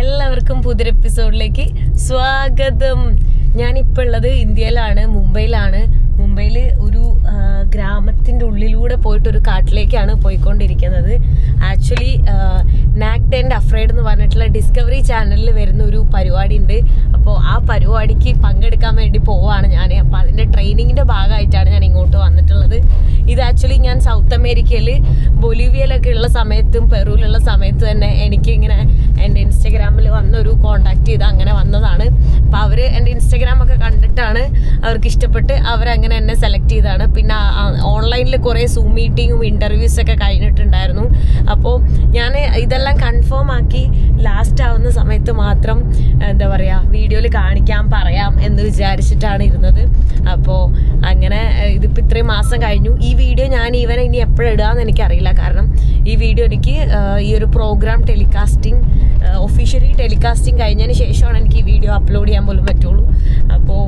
എല്ലാവർക്കും പുതിയൊരു എപ്പിസോഡിലേക്ക് സ്വാഗതം. ഞാനിപ്പോൾ ഉള്ളത് ഇന്ത്യയിലാണ്, മുംബൈയിലാണ്. മുംബൈയിൽ ഒരു ഗ്രാമത്തിൻ്റെ ഉള്ളിലൂടെ പോയിട്ടൊരു കാട്ടിലേക്കാണ് പോയിക്കൊണ്ടിരിക്കുന്നത്. ആക്ച്വലി നാക്ട് ആൻഡ് അഫ്രൈഡ് എന്ന് പറഞ്ഞിട്ടുള്ള ഡിസ്കവറി ചാനലിൽ വരുന്ന ഒരു പരിപാടി ഉണ്ട്. അപ്പോൾ ആ പരിപാടിക്ക് പങ്കെടുക്കാൻ വേണ്ടി പോവുകയാണ് ഞാൻ. അപ്പോൾ അതിൻ്റെ ട്രെയിനിങ്ങിൻ്റെ ഭാഗമായിട്ടാണ് ഞാൻ ഇങ്ങോട്ട് വന്നിട്ടുള്ളത്. ഇത് ആക്ച്വലി ഞാൻ സൗത്ത് അമേരിക്കയിൽ ബൊളീവിയയിലൊക്കെ ഉള്ള സമയത്തും പെറുവിലുള്ള സമയത്ത് തന്നെ എനിക്ക് ഇങ്ങനെ എൻ്റെ ഇൻസ്റ്റഗ്രാമിൽ വന്നൊരു കോണ്ടാക്ട് ചെയ്ത് അങ്ങനെ വന്നതാണ്. അപ്പോൾ അവർ എൻ്റെ ഇൻസ്റ്റഗ്രാമൊക്കെ കണ്ടിട്ടാണ് അവർക്ക് ഇഷ്ടപ്പെട്ട് അവരങ്ങനെ എന്നെ സെലക്ട് ചെയ്തതാണ്. പിന്നെ ഓൺലൈനിൽ കുറേ സൂം മീറ്റിങ്ങും ഇൻ്റർവ്യൂസൊക്കെ കഴിഞ്ഞിട്ടുണ്ടായിരുന്നു. അപ്പോൾ ഞാൻ ഇതെല്ലാം കൺഫേം ആക്കി ലാസ്റ്റ് ആവുന്ന സമയത്ത് മാത്രം എന്താ പറയുക വീഡിയോയിൽ കാണിക്കാൻ പറയാം എന്ന് വിചാരിച്ചിട്ടാണ് ഇരുന്നത്. അപ്പോൾ അങ്ങനെ ഇതിപ്പോൾ ഇത്രയും മാസം കഴിഞ്ഞു. ഈ വീഡിയോ ഞാൻ ഇനി എപ്പോഴും ഇടുകയെന്ന് എനിക്കറിയില്ല. കാരണം ഈ വീഡിയോ എനിക്ക് ഈ ഒരു പ്രോഗ്രാം ടെലികാസ്റ്റിംഗ് ഒഫീഷ്യലി ടെലികാസ്റ്റിംഗ് കഴിഞ്ഞതിന് ശേഷമാണ് എനിക്ക് ഈ വീഡിയോ അപ്ലോഡ് ചെയ്യാൻ പോലും പറ്റുള്ളൂ. അപ്പോൾ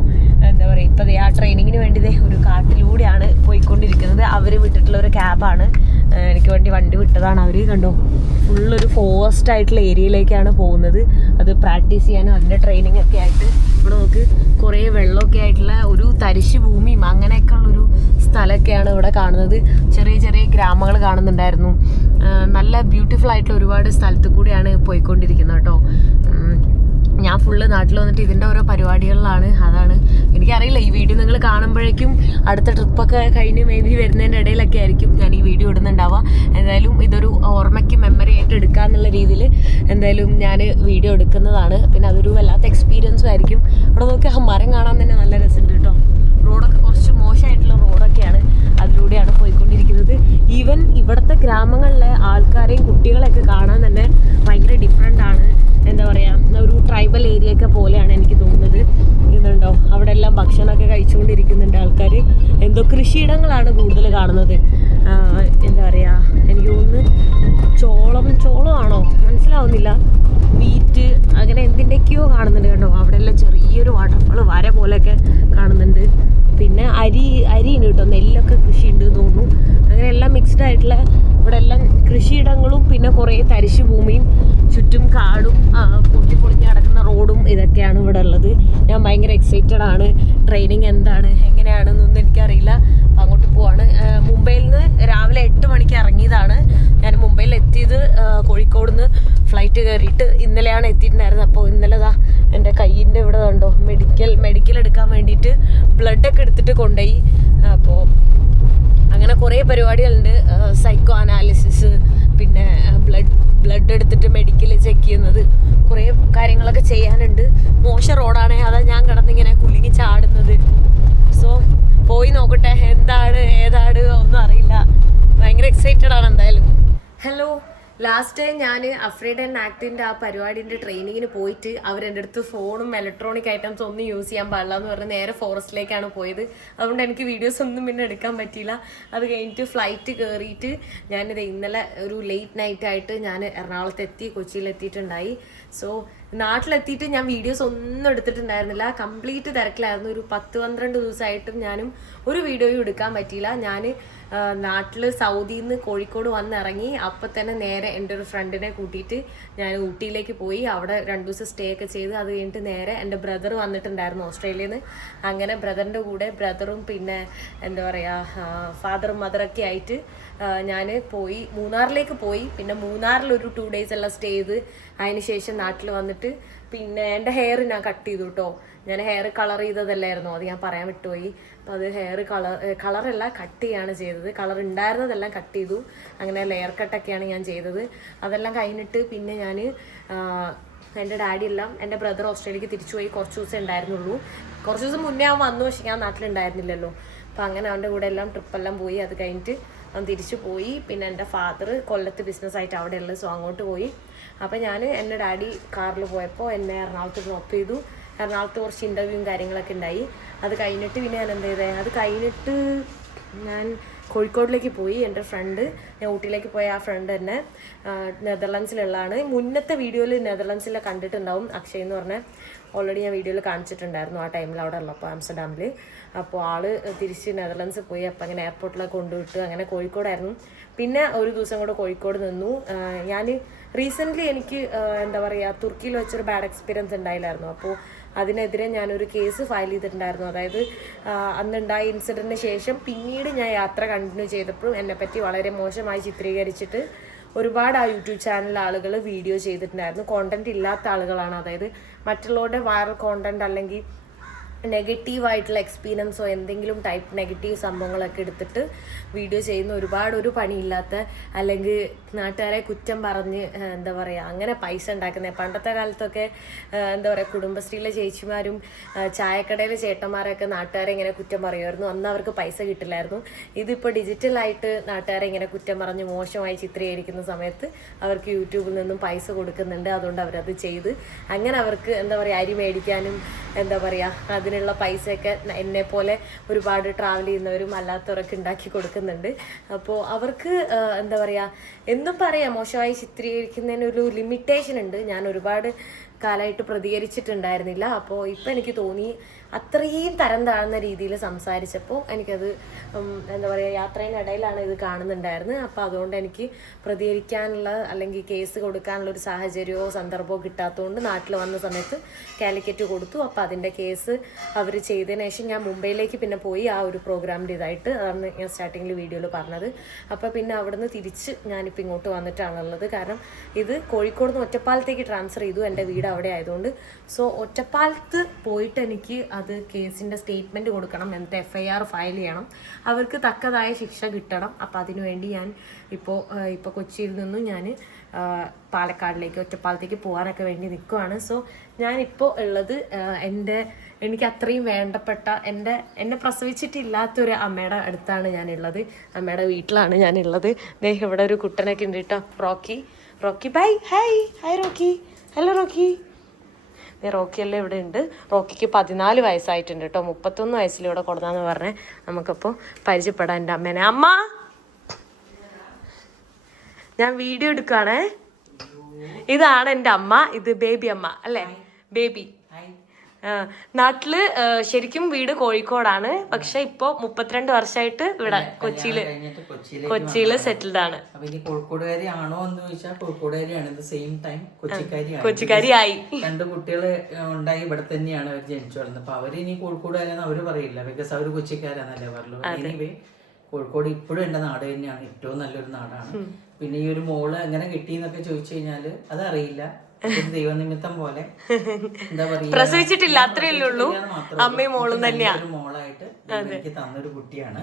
എന്താ പറയുക, ഇപ്പോൾ ആ ട്രെയിനിങ്ങിന് വേണ്ടി ഒരു കാട്ടിലൂടെയാണ് പോയിക്കൊണ്ടിരിക്കുന്നത്. അവർ വിട്ടിട്ടുള്ള ഒരു ക്യാബാണ്, എനിക്ക് വേണ്ടി വണ്ടി വിട്ടതാണ് അവർ. കണ്ടോ, ഫുള്ളൊരു ഫോറസ്റ്റ് ആയിട്ടുള്ള ഏരിയയിലേക്കാണ് പോകുന്നത്. അത് പ്രാക്ടീസ് ചെയ്യാനും അതിൻ്റെ ട്രെയിനിങ് ഒക്കെ ആയിട്ട്. ഇവിടെ നമുക്ക് കുറേ വെള്ളമൊക്കെ ആയിട്ടുള്ള ഒരു തരിശ് ഭൂമിയും അങ്ങനെയൊക്കെ ഉള്ളൊരു സ്ഥലമൊക്കെയാണ് ഇവിടെ കാണുന്നത്. ചെറിയ ചെറിയ ഗ്രാമങ്ങൾ കാണുന്നുണ്ടായിരുന്നു. നല്ല ബ്യൂട്ടിഫുൾ ആയിട്ടുള്ള ഒരുപാട് സ്ഥലത്ത് കൂടിയാണ് പോയിക്കൊണ്ടിരിക്കുന്നത് കേട്ടോ. ഞാൻ ഫുള്ള് നാട്ടിൽ വന്നിട്ട് ഇതിൻ്റെ ഓരോ പരിപാടികളിലാണ്. അതാണ് എനിക്കറിയില്ല, ഈ വീഡിയോ നിങ്ങൾ കാണുമ്പോഴേക്കും അടുത്ത ട്രിപ്പൊക്കെ കഴിഞ്ഞ് മേ ബി വരുന്നതിൻ്റെ ഇടയിലൊക്കെ ആയിരിക്കും ഞാൻ ഈ വീഡിയോ ഇടുന്നുണ്ടാവുക. എന്തായാലും ഇതൊരു ഓർമ്മയ്ക്ക് മെമ്മറി ആയിട്ട് എടുക്കാന്നുള്ള രീതിയിൽ എന്തായാലും ഞാൻ വീഡിയോ എടുക്കുന്നതാണ്. പിന്നെ അതൊരു വല്ലാത്ത എക്സ്പീരിയൻസും ആയിരിക്കും. അവിടെ നോക്കി ആ മരം കാണാൻ തന്നെ നല്ല രസമുണ്ട് കേട്ടോ. റോഡൊക്കെ കുറച്ച് മോശമായിട്ടുള്ള റോഡൊക്കെയാണ്, അതിലൂടെയാണ് പോയിക്കൊണ്ടിരിക്കുന്നത്. ഈവൻ ഇവിടുത്തെ ഗ്രാമങ്ങളിലെ ആൾക്കാരെയും കുട്ടികളെയൊക്കെ കാണാൻ തന്നെ ഭയങ്കര ഡിഫറെൻ്റ് ആണ്. എന്താ പറയുക, ഒരു ട്രൈബൽ ഏരിയ ഒക്കെ പോലെയാണ് എനിക്ക് തോന്നുന്നത്. ഇതുണ്ടോ, അവിടെ എല്ലാം ഭക്ഷണമൊക്കെ കഴിച്ചുകൊണ്ടിരിക്കുന്നുണ്ട് ആൾക്കാർ. എന്തോ കൃഷിയിടങ്ങളാണ് കൂടുതൽ കാണുന്നത്. എന്താ പറയുക, എനിക്ക് തോന്നുന്നു ചോളമാണോ മനസ്സിലാവുന്നില്ല, വീറ്റ് അങ്ങനെ എന്തിൻ്റെയൊക്കെയോ കാണുന്നുണ്ട് കേട്ടോ. അവിടെ എല്ലാം ചെറിയൊരു വാട്ടർഫാൾ വര പോലെയൊക്കെ കാണുന്നുണ്ട്. പിന്നെ അരിയുണ്ട് കേട്ടോ, നെല്ലൊക്കെ കൃഷിയുണ്ട് തോന്നുന്നു. അങ്ങനെ എല്ലാം മിക്സ്ഡ് ആയിട്ടുള്ള ഇവിടെ എല്ലാം കൃഷിയിടങ്ങളും പിന്നെ കുറേ തരിശു ഭൂമിയും ചുറ്റും കാടും പൊട്ടിപ്പൊളിഞ്ഞ് കിടക്കുന്ന റോഡും ഇതൊക്കെയാണ് ഇവിടെ ഉള്ളത്. ഞാൻ ഭയങ്കര എക്സൈറ്റഡ് ആണ്. ട്രെയിനിങ് എന്താണ് എങ്ങനെയാണെന്നൊന്നും എനിക്കറിയില്ല. അപ്പം അങ്ങോട്ട് പോവാണ്. മുംബൈയിൽ നിന്ന് രാവിലെ 8 മണിക്ക് ഇറങ്ങിയതാണ്. ഞാൻ മുംബൈയിൽ എത്തിയത് കോഴിക്കോട് നിന്ന് ഫ്ലൈറ്റ് കയറിയിട്ട് ഇന്നലെയാണ് എത്തിയിട്ടുണ്ടായിരുന്നത്. അപ്പോൾ ഇന്നലെ എൻ്റെ കയ്യിൻ്റെ ഇവിടെ കണ്ടോ മെഡിക്കൽ എടുക്കാൻ വേണ്ടിയിട്ട് ബ്ലഡൊക്കെ എടുത്തിട്ട് കൊണ്ടുപോയി. അപ്പോൾ അങ്ങനെ കുറേ പരിപാടികളുണ്ട്. സൈക്കോ അനാലിസിസ്, പിന്നെ ബ്ലഡ് എടുത്തിട്ട് മെഡിക്കൽ ചെക്ക് ചെയ്യുന്നത്, കുറേ കാര്യങ്ങളൊക്കെ ചെയ്യാനുണ്ട്. മോശം റോഡാണ്, അതാ ഞാൻ കിടന്നിങ്ങനെ കുലുങ്ങി ചാടുന്നത്. സോ പോയി നോക്കട്ടെ എന്താണ് ഏതാണ് ഒന്നും അറിയില്ല. ഭയങ്കര എക്സൈറ്റഡ് ആണ് എന്തായാലും. ഹലോ, ലാസ്റ്റ് ടൈം ഞാൻ അഫ്രൈഡ് ആൻഡ് നാക്ടിൻ്റെ ആ പരിപാടിൻ്റെ ട്രെയിനിങ്ങിന് പോയിട്ട് അവരെൻ്റെ അടുത്ത് ഫോണും ഇലക്ട്രോണിക് ഐറ്റംസ് ഒന്നും യൂസ് ചെയ്യാൻ പാടില്ല എന്ന് പറഞ്ഞ് നേരെ ഫോറസ്റ്റിലേക്കാണ് പോയത്. അതുകൊണ്ട് എനിക്ക് വീഡിയോസ് ഒന്നും പിന്നെ എടുക്കാൻ പറ്റിയില്ല. അത് കഴിഞ്ഞിട്ട് ഫ്ലൈറ്റ് കയറിയിട്ട് ഞാനിത് ഇന്നലെ ഒരു ലേറ്റ് നൈറ്റായിട്ട് ഞാൻ എറണാകുളത്തെത്തി, കൊച്ചിയിലെത്തിയിട്ടുണ്ടായി. സോ നാട്ടിലെത്തിയിട്ട് ഞാൻ വീഡിയോസ് ഒന്നും എടുത്തിട്ടുണ്ടായിരുന്നില്ല. കംപ്ലീറ്റ് തിരക്കിലായിരുന്നു. ഒരു 10-12 ദിവസമായിട്ടും ഞാനും ഒരു വീഡിയോയും എടുക്കാൻ പറ്റിയില്ല. ഞാൻ നാട്ടിൽ സൗദിയിൽ നിന്ന് കോഴിക്കോട് വന്നിറങ്ങി അപ്പം തന്നെ നേരെ എൻ്റെ ഒരു ഫ്രണ്ടിനെ കൂട്ടിയിട്ട് ഞാൻ ഊട്ടിയിലേക്ക് പോയി. അവിടെ 2 ദിവസം സ്റ്റേ ഒക്കെ ചെയ്ത് അത് കഴിഞ്ഞിട്ട് നേരെ എൻ്റെ ബ്രദർ വന്നിട്ടുണ്ടായിരുന്നു ഓസ്ട്രേലിയയിൽ നിന്ന്. അങ്ങനെ ബ്രദറിൻ്റെ കൂടെ ബ്രദറും പിന്നെ എന്താ പറയുക ഫാദറും മദറൊക്കെ ആയിട്ട് ഞാൻ പോയി മൂന്നാറിലേക്ക് പോയി. പിന്നെ മൂന്നാറിൽ ഒരു 2 ഡേയ്സ് എല്ലാം സ്റ്റേ ചെയ്ത് അതിന് ശേഷം നാട്ടിൽ വന്നിട്ട് പിന്നെ എൻ്റെ ഹെയർ ഞാൻ കട്ട് ചെയ്തു കേട്ടോ. ഞാൻ ഹെയർ കളർ ചെയ്തതല്ലായിരുന്നു, അത് ഞാൻ പറയാൻ വിട്ടുപോയി. അപ്പോൾ അത് ഹെയർ കളറല്ല കട്ട് ചെയ്യാണ് ചെയ്തത്. കളർ ഉണ്ടായിരുന്നതെല്ലാം കട്ട് ചെയ്തു. അങ്ങനെ ലെയർ കട്ടൊക്കെയാണ് ഞാൻ ചെയ്തത്. അതെല്ലാം കഴിഞ്ഞിട്ട് പിന്നെ ഞാൻ എൻ്റെ ഡാഡി എല്ലാം എൻ്റെ ബ്രദർ ഓസ്ട്രേലിയക്ക് തിരിച്ചു പോയി. കുറച്ച് ദിവസം ഉണ്ടായിരുന്നുള്ളൂ. കുറച്ച് ദിവസം മുന്നേ അവൻ വന്നു, പക്ഷേ ഞാൻ നാട്ടിലുണ്ടായിരുന്നില്ലല്ലോ. അപ്പോൾ അങ്ങനെ അവൻ്റെ കൂടെ എല്ലാം ട്രിപ്പെല്ലാം പോയി. അത് കഴിഞ്ഞിട്ട് അവൻ തിരിച്ചു പോയി. പിന്നെ എൻ്റെ ഫാദർ കൊല്ലത്ത് ബിസിനസ്സായിട്ട് അവിടെ ഉള്ളത്, സോ അങ്ങോട്ട് പോയി. അപ്പോൾ ഞാൻ എൻ്റെ ഡാഡി കാറിൽ പോയപ്പോൾ എന്നെ എറണാകുളത്ത് ഡ്രോപ്പ് ചെയ്തു. എറണാകുളത്ത് കുറച്ച് ഇൻ്റർവ്യൂവും കാര്യങ്ങളൊക്കെ ഉണ്ടായി. അത് കഴിഞ്ഞിട്ട് പിന്നെ ഞാൻ എന്ത് ചെയ്തേ, അത് കഴിഞ്ഞിട്ട് ഞാൻ കോഴിക്കോടിലേക്ക് പോയി. എൻ്റെ ഫ്രണ്ട്, ഞാൻ ഊട്ടിയിലേക്ക് പോയ ആ ഫ്രണ്ട് തന്നെ നെതർലാൻഡ്സിലുള്ളതാണ്. മുന്നത്തെ വീഡിയോയിൽ നെതർലാൻഡ്സിലെ കണ്ടിട്ടുണ്ടാവും, അക്ഷയ് എന്ന് പറഞ്ഞാൽ. ഓൾറെഡി ഞാൻ വീഡിയോയിൽ കാണിച്ചിട്ടുണ്ടായിരുന്നു ആ ടൈമിൽ അവിടെ ഉള്ളപ്പോൾ ആംസ്റ്റർഡാമിൽ. അപ്പോൾ ആള് തിരിച്ച് നെതർലാൻഡ്സ് പോയി. അപ്പോൾ അങ്ങനെ എയർപോർട്ടിലൊക്കെ കൊണ്ടുവിട്ട് അങ്ങനെ കോഴിക്കോടായിരുന്നു. പിന്നെ ഒരു ദിവസം കൂടെ കോഴിക്കോട് നിന്നു. ഞാൻ റീസെൻ്റ്ലി എനിക്ക് എന്താ പറയുക തുർക്കിയിൽ വെച്ചൊരു ബാഡ് എക്സ്പീരിയൻസ് ഉണ്ടായില്ലായിരുന്നു. അപ്പോൾ അതിനെതിരെ ഞാനൊരു കേസ് ഫയൽ ചെയ്തിട്ടുണ്ടായിരുന്നു. അതായത് അന്നുണ്ടായ ഇൻസിഡൻറ്റിന് ശേഷം പിന്നീട് ഞാൻ യാത്ര കണ്ടിന്യൂ ചെയ്തപ്പോഴും എന്നെപ്പറ്റി വളരെ മോശമായി ചിത്രീകരിച്ചിട്ട് ഒരുപാട് ആ യൂട്യൂബ് ചാനൽ ആളുകൾ വീഡിയോ ചെയ്തിട്ടുണ്ടായിരുന്നു. കോണ്ടന്റ് ഇല്ലാത്ത ആളുകളാണ്, അതായത് മറ്റുള്ളവരുടെ വൈറൽ കോണ്ടന്റ് അല്ലെങ്കിൽ നെഗറ്റീവായിട്ടുള്ള എക്സ്പീരിയൻസോ എന്തെങ്കിലും ടൈപ്പ് നെഗറ്റീവ് സംഭവങ്ങളൊക്കെ എടുത്തിട്ട് വീഡിയോ ചെയ്യുന്ന ഒരു പണിയില്ലാത്ത അല്ലെങ്കിൽ നാട്ടുകാരെ കുറ്റം പറഞ്ഞ് എന്താ പറയുക അങ്ങനെ പൈസ ഉണ്ടാക്കുന്നത്. പണ്ടത്തെ കാലത്തൊക്കെ എന്താ പറയുക കുടുംബശ്രീയിലെ ചേച്ചിമാരും ചായക്കടയിലെ ചേട്ടന്മാരൊക്കെ നാട്ടുകാരെ ഇങ്ങനെ കുറ്റം പറയുമായിരുന്നു. അന്ന് അവർക്ക് പൈസ കിട്ടില്ലായിരുന്നു. ഇതിപ്പോൾ ഡിജിറ്റലായിട്ട് നാട്ടുകാരെ ഇങ്ങനെ കുറ്റം പറഞ്ഞ് മോശമായി ചിത്രീകരിക്കുന്ന സമയത്ത് അവർക്ക് യൂട്യൂബിൽ നിന്നും പൈസ കൊടുക്കുന്നുണ്ട്. അതുകൊണ്ട് അവരത് ചെയ്ത് അങ്ങനെ അവർക്ക് എന്താ പറയുക അരി മേടിക്കാനും എന്താ പറയുക അതിനുള്ള പൈസയൊക്കെ എന്നെ പോലെ ഒരുപാട് ട്രാവൽ ചെയ്യുന്നവരും അല്ലാത്തവരൊക്കെ ഉണ്ടാക്കി കൊടുക്കുന്നുണ്ട്. അപ്പോൾ അവർക്ക് എന്താ പറയുക എന്നും പറയാം മോശമായി ചിത്രീകരിക്കുന്നതിനൊരു ലിമിറ്റേഷൻ ഉണ്ട്. ഞാൻ ഒരുപാട് കാലമായിട്ട് പ്രതികരിച്ചിട്ടുണ്ടായിരുന്നില്ല. അപ്പോൾ ഇപ്പം എനിക്ക് തോന്നി അത്രയും തരം താഴ്ന്ന രീതിയിൽ സംസാരിച്ചപ്പോൾ എനിക്കത് എന്താ പറയുക യാത്രയിനിടയിലാണ് ഇത് കാണുന്നുണ്ടായിരുന്നത്. അപ്പോൾ അതുകൊണ്ട് എനിക്ക് പ്രതികരിക്കാനുള്ള അല്ലെങ്കിൽ കേസ് കൊടുക്കാനുള്ള ഒരു സാഹചര്യമോ സന്ദർഭമോ കിട്ടാത്തതുകൊണ്ട് നാട്ടിൽ വന്ന സമയത്ത് കാലിക്കറ്റ് കൊടുത്തു. അപ്പോൾ അതിൻ്റെ കേസ് അവർ ചെയ്തതിന് ശേഷം ഞാൻ മുംബൈയിലേക്ക് പിന്നെ പോയി ആ ഒരു പ്രോഗ്രാമിൻ്റെ ഇതായിട്ട് അതാണ് ഞാൻ സ്റ്റാർട്ടിങ്ങിൽ വീഡിയോയിൽ പറഞ്ഞത്. അപ്പോൾ പിന്നെ അവിടുന്ന് തിരിച്ച് ഞാനിപ്പോൾ ഇങ്ങോട്ട് വന്നിട്ടാണുള്ളത്. കാരണം ഇത് കോഴിക്കോട് നിന്ന് ഒറ്റപ്പാലത്തേക്ക് ട്രാൻസ്ഫർ ചെയ്തു, എൻ്റെ വീട് അവിടെ ആയതുകൊണ്ട്. സോ ഒറ്റപ്പാലത്ത് പോയിട്ട് എനിക്ക് അത് കേസിൻ്റെ സ്റ്റേറ്റ്മെൻറ്റ് കൊടുക്കണം, എന്നിട്ട് FIR ഫയൽ ചെയ്യണം, അവർക്ക് തക്കതായ ശിക്ഷ കിട്ടണം. അപ്പം അതിനുവേണ്ടി ഞാൻ ഇപ്പോൾ കൊച്ചിയിൽ നിന്നും ഞാൻ പാലക്കാടിലേക്ക് ഒറ്റപ്പാലത്തേക്ക് പോകാനൊക്കെ വേണ്ടി നിൽക്കുവാണ്. സോ ഞാനിപ്പോൾ ഉള്ളത് എനിക്ക് അത്രയും വേണ്ടപ്പെട്ട എന്നെ പ്രസവിച്ചിട്ടില്ലാത്തൊരു അമ്മയുടെ അടുത്താണ് ഞാനുള്ളത്. അമ്മയുടെ വീട്ടിലാണ് ഞാനുള്ളത്. ഇവിടെ ഒരു കുട്ടനൊക്കെ ഉണ്ട് കേട്ടോ, Rocky bye hi Rocky. Hello Rocky. റോക്കിയെല്ലാം ഇവിടെ ഉണ്ട്. റോക്കിക്ക് 14 വയസ്സായിട്ടുണ്ട് കേട്ടോ. 31 വയസ്സിലൂടെ കൊടുത്താന്ന് പറഞ്ഞേ. നമുക്കപ്പോൾ പരിചയപ്പെടാം എൻ്റെ അമ്മേനെ. അമ്മ ഞാൻ വീഡിയോ എടുക്കുകയാണേ. ഇതാണ് എൻ്റെ അമ്മ, ഇത് ബേബി അമ്മ അല്ലേ, ബേബി. നാട്ടില് ശരിക്കും വീട് കോഴിക്കോടാണ്, പക്ഷെ ഇപ്പൊ 32 വർഷമായിട്ട് ഇവിടെ കൊച്ചിയില് സെറ്റിൽഡ് ആണ്. കോഴിക്കോടുകാരിയാണോ എന്ന് ചോദിച്ചാൽ കോഴിക്കോടുകാരിയാണ്. Same time കൊച്ചിക്കാരിയായി. 2 കുട്ടികള് ഉണ്ടായി ഇവിടെ തന്നെയാണ് അവർ ജനിച്ചു വളർന്നത്. അപ്പൊ അവര് ഇനി കോഴിക്കോടുകാരെന്ന് അവര് പറയില്ല, ബിക്കോസ് അവര് കൊച്ചിക്കാരാന്നല്ലേ പറയുള്ളൂ. എനിവേ കോഴിക്കോട് ഇപ്പോഴും എന്റെ നാട് തന്നെയാണ്, ഏറ്റവും നല്ലൊരു നാടാണ്. പിന്നെ ഈ ഒരു മോള് എങ്ങനെ കിട്ടിയെന്നൊക്കെ ചോദിച്ചു കഴിഞ്ഞാല് അതറിയില്ല. ദൈവനിമിത്തം പോലെ എന്താ പറയുക, പ്രസവിച്ചിട്ടില്ല, അത്രയല്ലേ ഉള്ളൂ. അമ്മയും മോളും തന്നെയാ മോളായിട്ട് എനിക്ക് തന്നൊരു കുട്ടിയാണ്.